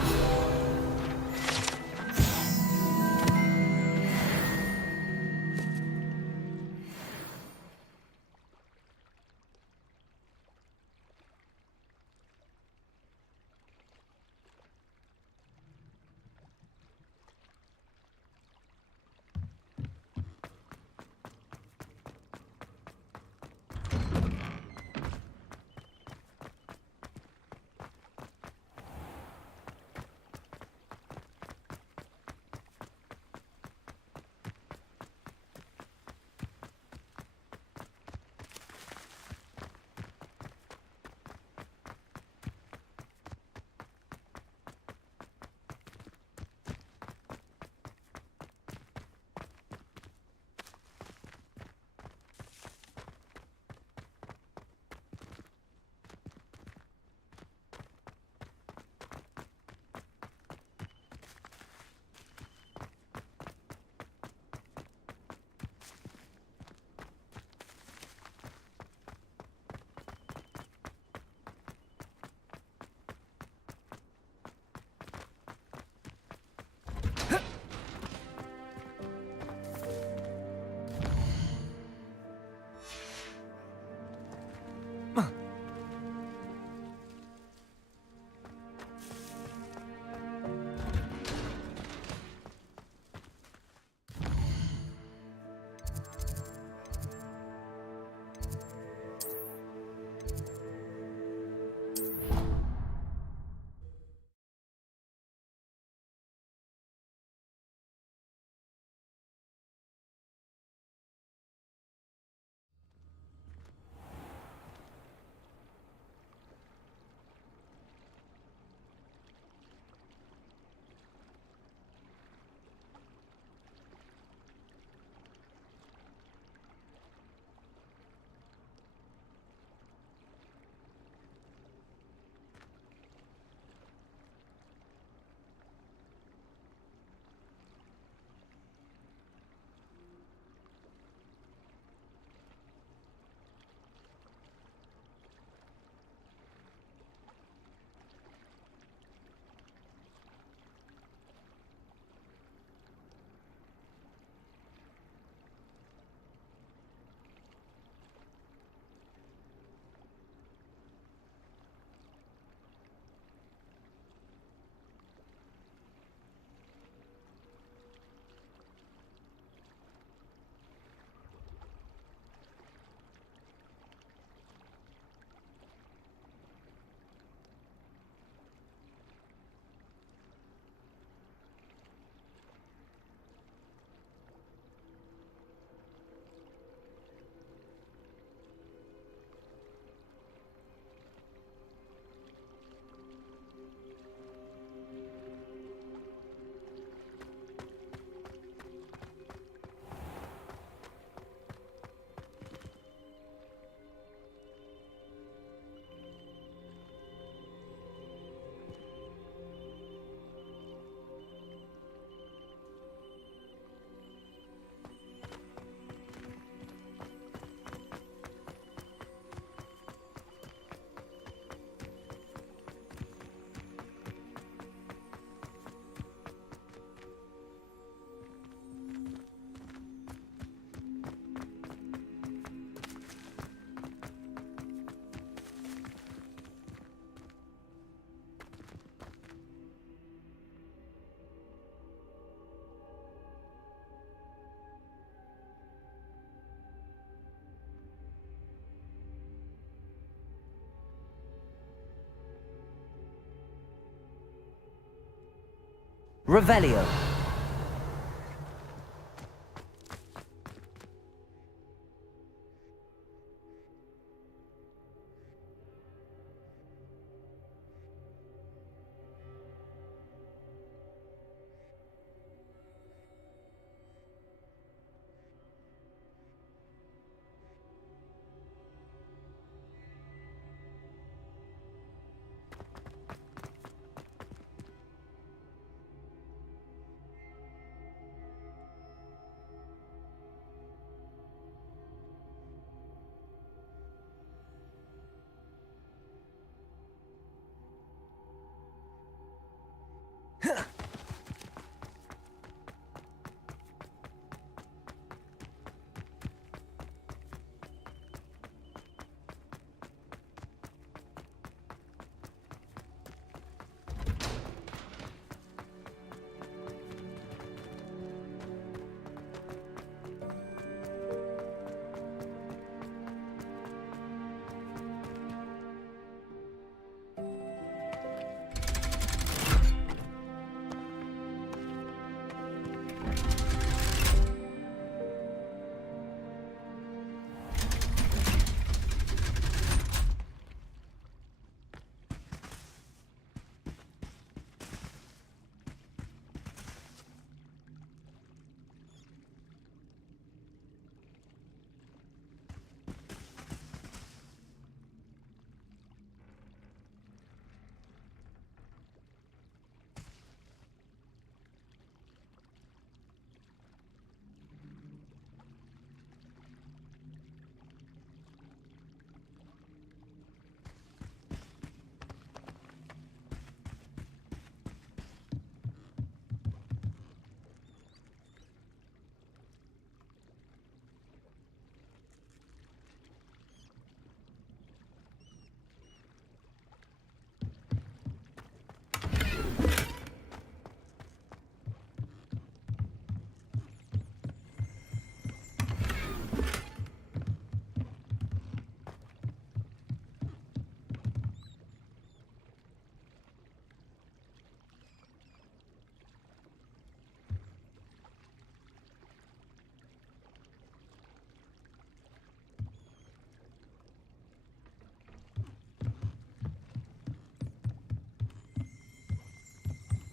Revelio.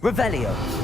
Revelio.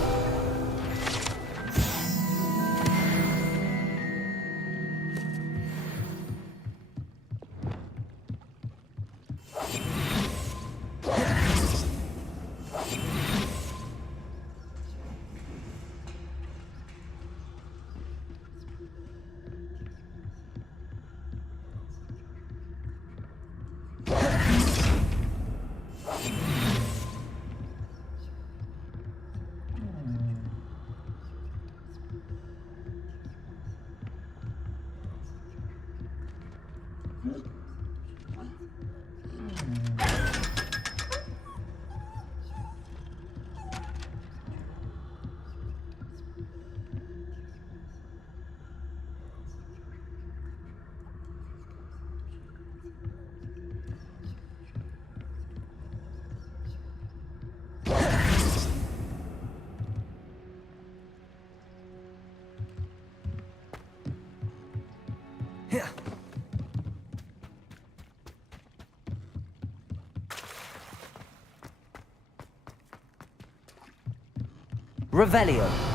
Revelio.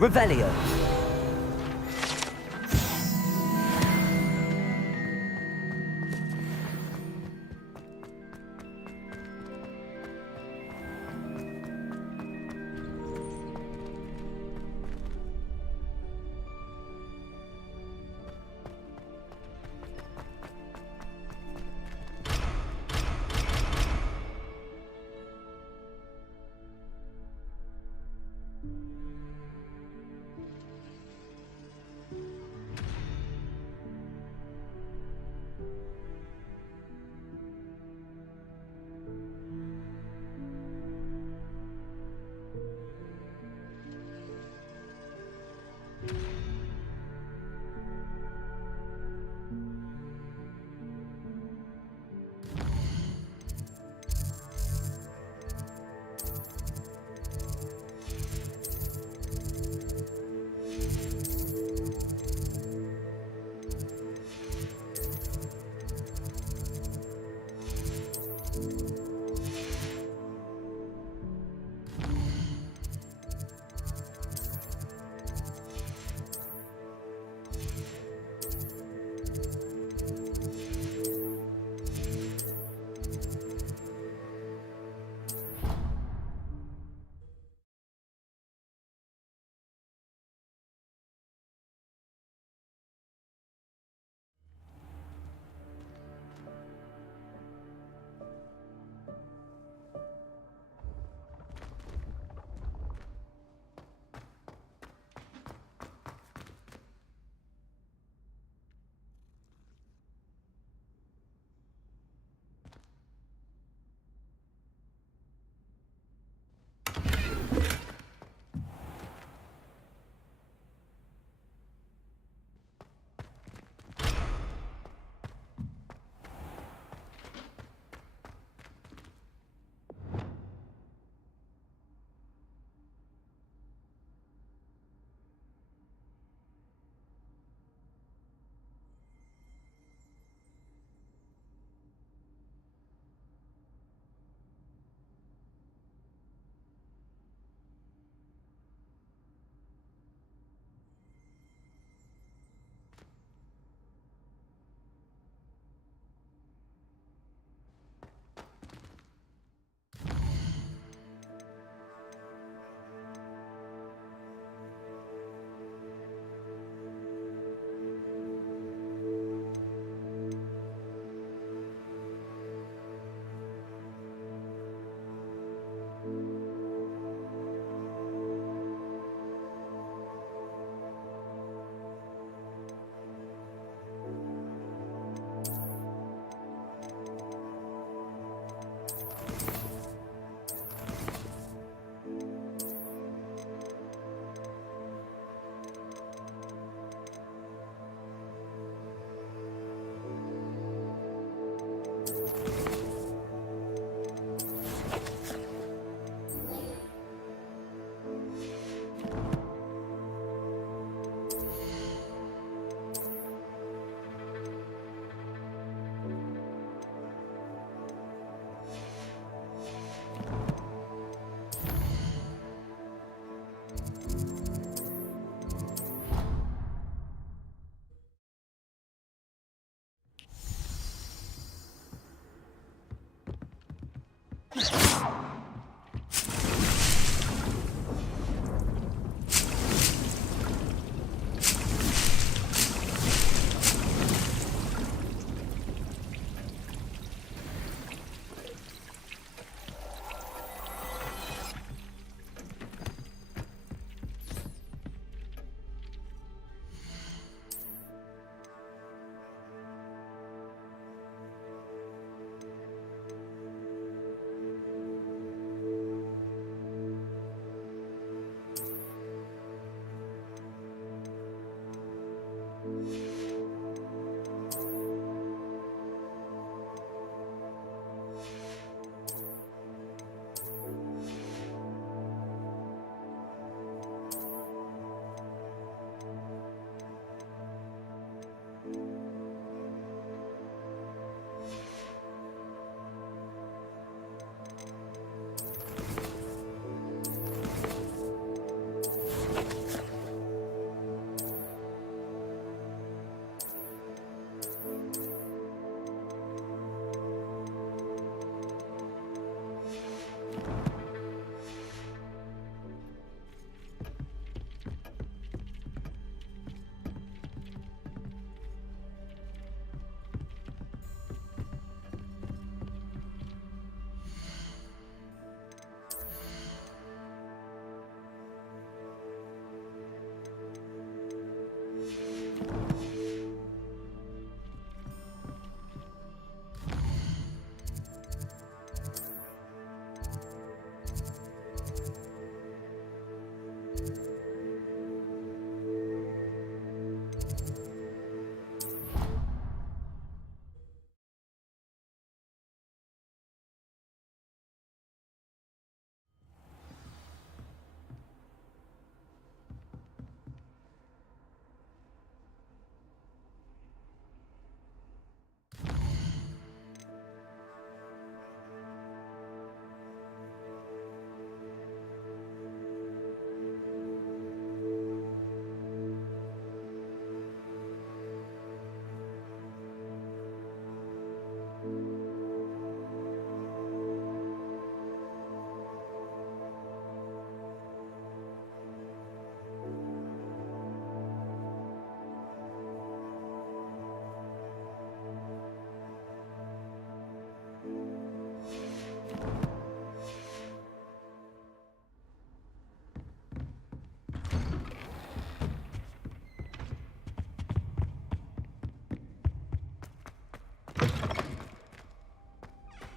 Revelio.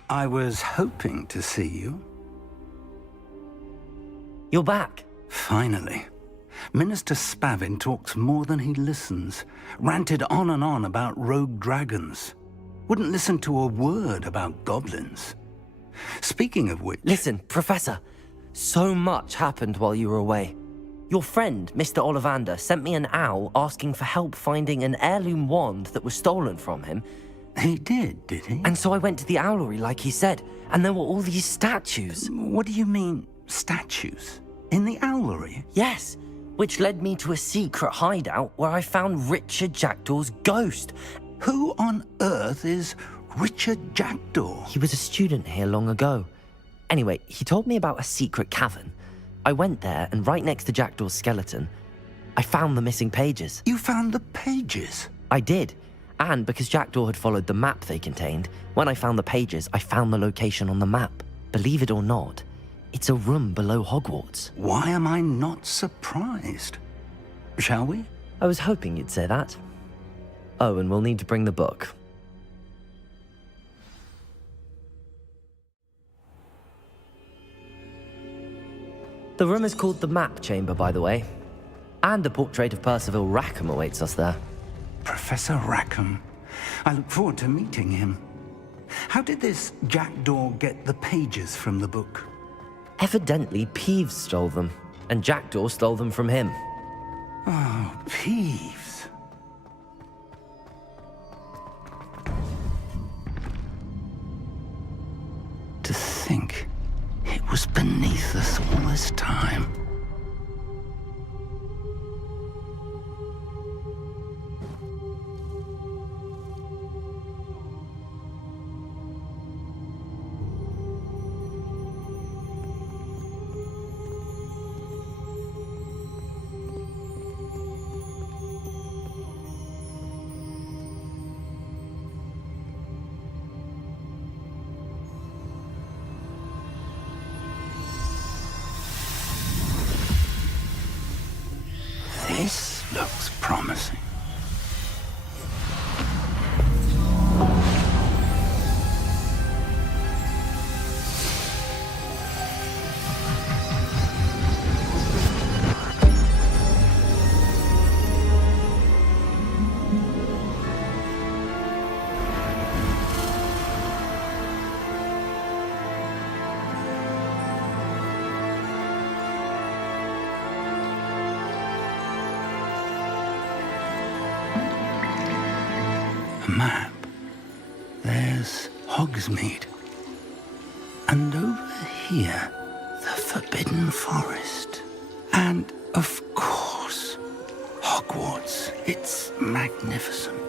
I was hoping to see you. You're back. Finally. Minister Spavin talks more than he listens. Ranted on and on about rogue dragons. Wouldn't listen to a word about goblins. Speaking of which... Listen, Professor. So much happened while you were away. Your friend, Mr. Ollivander, sent me an owl asking for help finding an heirloom wand that was stolen from him. He did he? And so I went to the Owlery like he said, and there were all these statues. What do you mean, statues? In the Owlery? Yes, which led me to a secret hideout where I found Richard Jackdaw's ghost. Who on earth is Richard Jackdaw? He was a student here long ago. Anyway, he told me about a secret cavern. I went there, and right next to Jackdaw's skeleton, I found the missing pages. You found the pages? I did. And because Jackdaw had followed the map they contained, when I found the pages, I found the location on the map. Believe it or not, it's a room below Hogwarts. Why am I not surprised? Shall we? I was hoping you'd say that. Oh, and we'll need to bring the book. The room is called the Map Chamber, by the way. And a portrait of Percival Rackham awaits us there. Professor Rackham. I look forward to meeting him. How did this Jackdaw get the pages from the book? Evidently, Peeves stole them, and Jackdaw stole them from him. Oh, Peeves. To think it was beneath us all this time. This looks promising. Map. There's Hogsmeade. And over here, the Forbidden Forest. And, of course, Hogwarts. It's magnificent.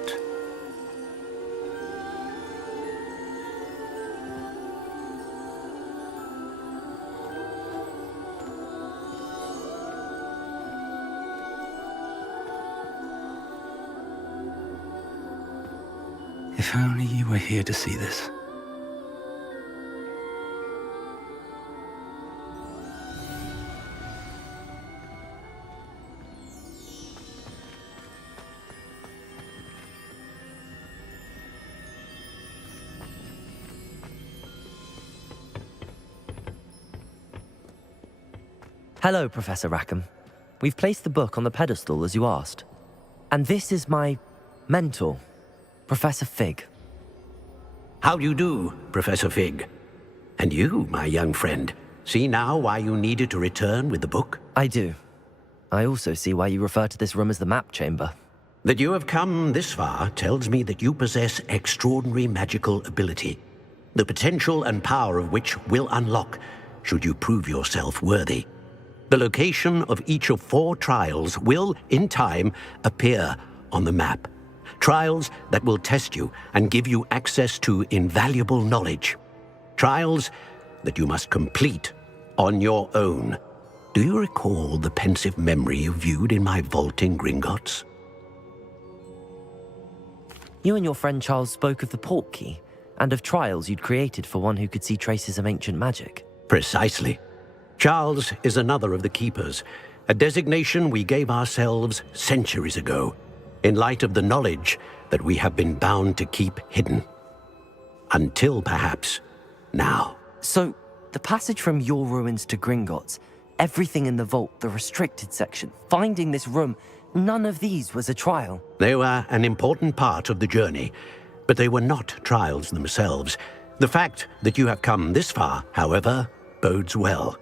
If only you were here to see this. Hello, Professor Rackham. We've placed the book on the pedestal as you asked. And this is my mentor, Professor Fig. How do you do, Professor Fig? And you, my young friend, see now why you needed to return with the book? I do. I also see why you refer to this room as the Map Chamber. That you have come this far tells me that you possess extraordinary magical ability, the potential and power of which will unlock should you prove yourself worthy. The location of each of 4 trials will, in time, appear on the map. Trials that will test you and give you access to invaluable knowledge. Trials that you must complete on your own. Do you recall the pensive memory you viewed in my vault in Gringotts? You and your friend Charles spoke of the Portkey, and of trials you'd created for one who could see traces of ancient magic. Precisely. Charles is another of the Keepers, a designation we gave ourselves centuries ago, in light of the knowledge that we have been bound to keep hidden. Until, perhaps, now. So, the passage from your ruins to Gringotts, everything in the vault, the restricted section, finding this room, none of these was a trial. They were an important part of the journey, but they were not trials themselves. The fact that you have come this far, however, bodes well.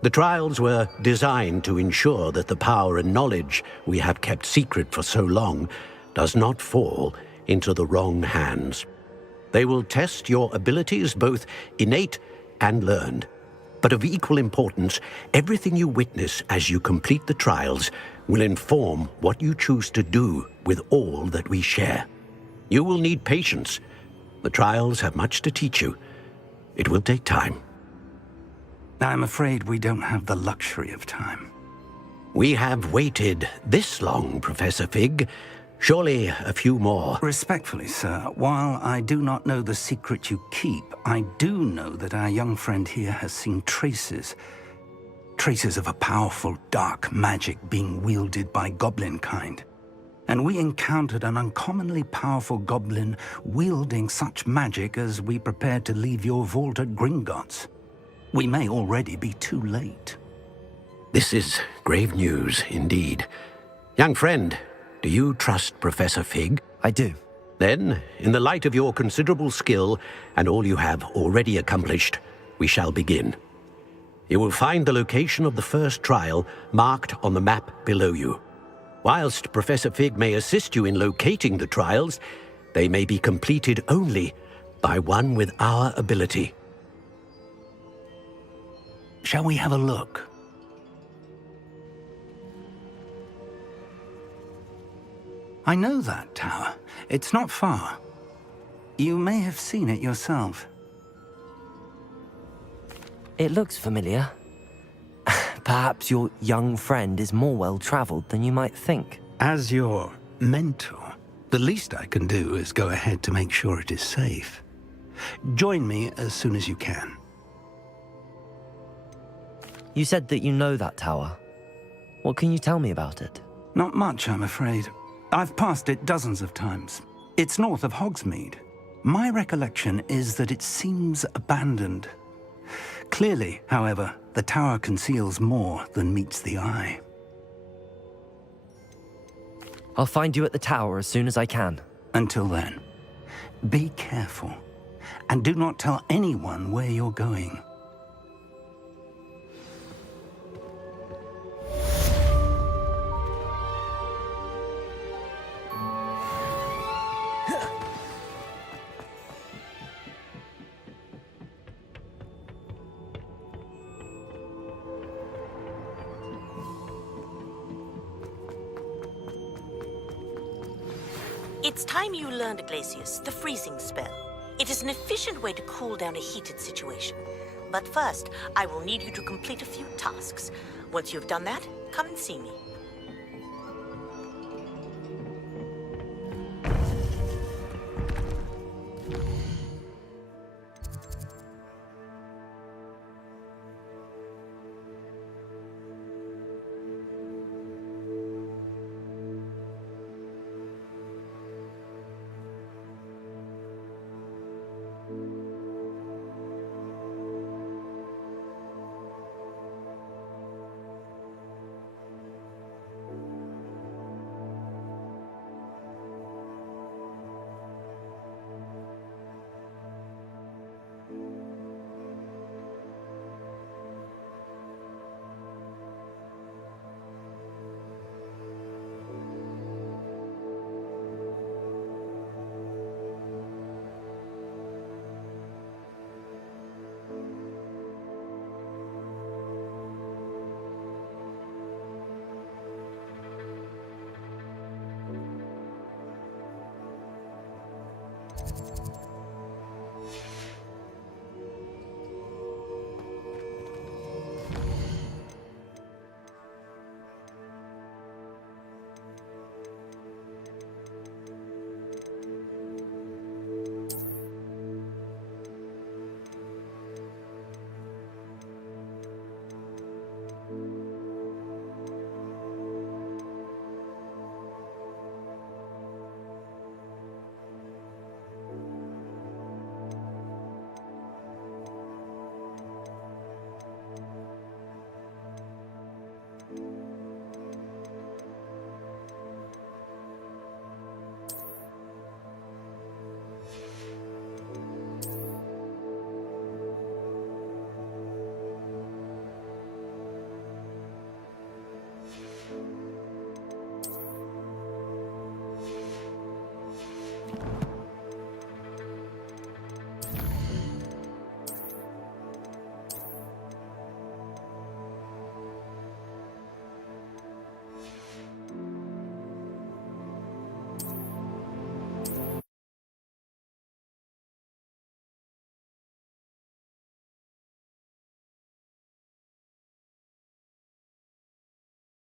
The trials were designed to ensure that the power and knowledge we have kept secret for so long does not fall into the wrong hands. They will test your abilities, both innate and learned. But of equal importance, everything you witness as you complete the trials will inform what you choose to do with all that we share. You will need patience. The trials have much to teach you. It will take time. I'm afraid we don't have the luxury of time. We have waited this long, Professor Fig. Surely a few more. Respectfully, sir, while I do not know the secret you keep, I do know that our young friend here has seen traces. Traces of a powerful dark magic being wielded by goblin kind. And we encountered an uncommonly powerful goblin wielding such magic as we prepared to leave your vault at Gringotts. We may already be too late. This is grave news indeed. Young friend, do you trust Professor Fig? I do. Then, in the light of your considerable skill and all you have already accomplished, we shall begin. You will find the location of the first trial marked on the map below you. Whilst Professor Fig may assist you in locating the trials, they may be completed only by one with our ability. Shall we have a look? I know that tower. It's not far. You may have seen it yourself. It looks familiar. Perhaps your young friend is more well-traveled than you might think. As your mentor, the least I can do is go ahead to make sure it is safe. Join me as soon as you can. You said that you know that tower. What can you tell me about it? Not much, I'm afraid. I've passed it dozens of times. It's north of Hogsmeade. My recollection is that it seems abandoned. Clearly, however, the tower conceals more than meets the eye. I'll find you at the tower as soon as I can. Until then, be careful, and do not tell anyone where you're going. It's time you learned, Glacius, the freezing spell. It is an efficient way to cool down a heated situation. But first, I will need you to complete a few tasks. Once you've done that, come and see me.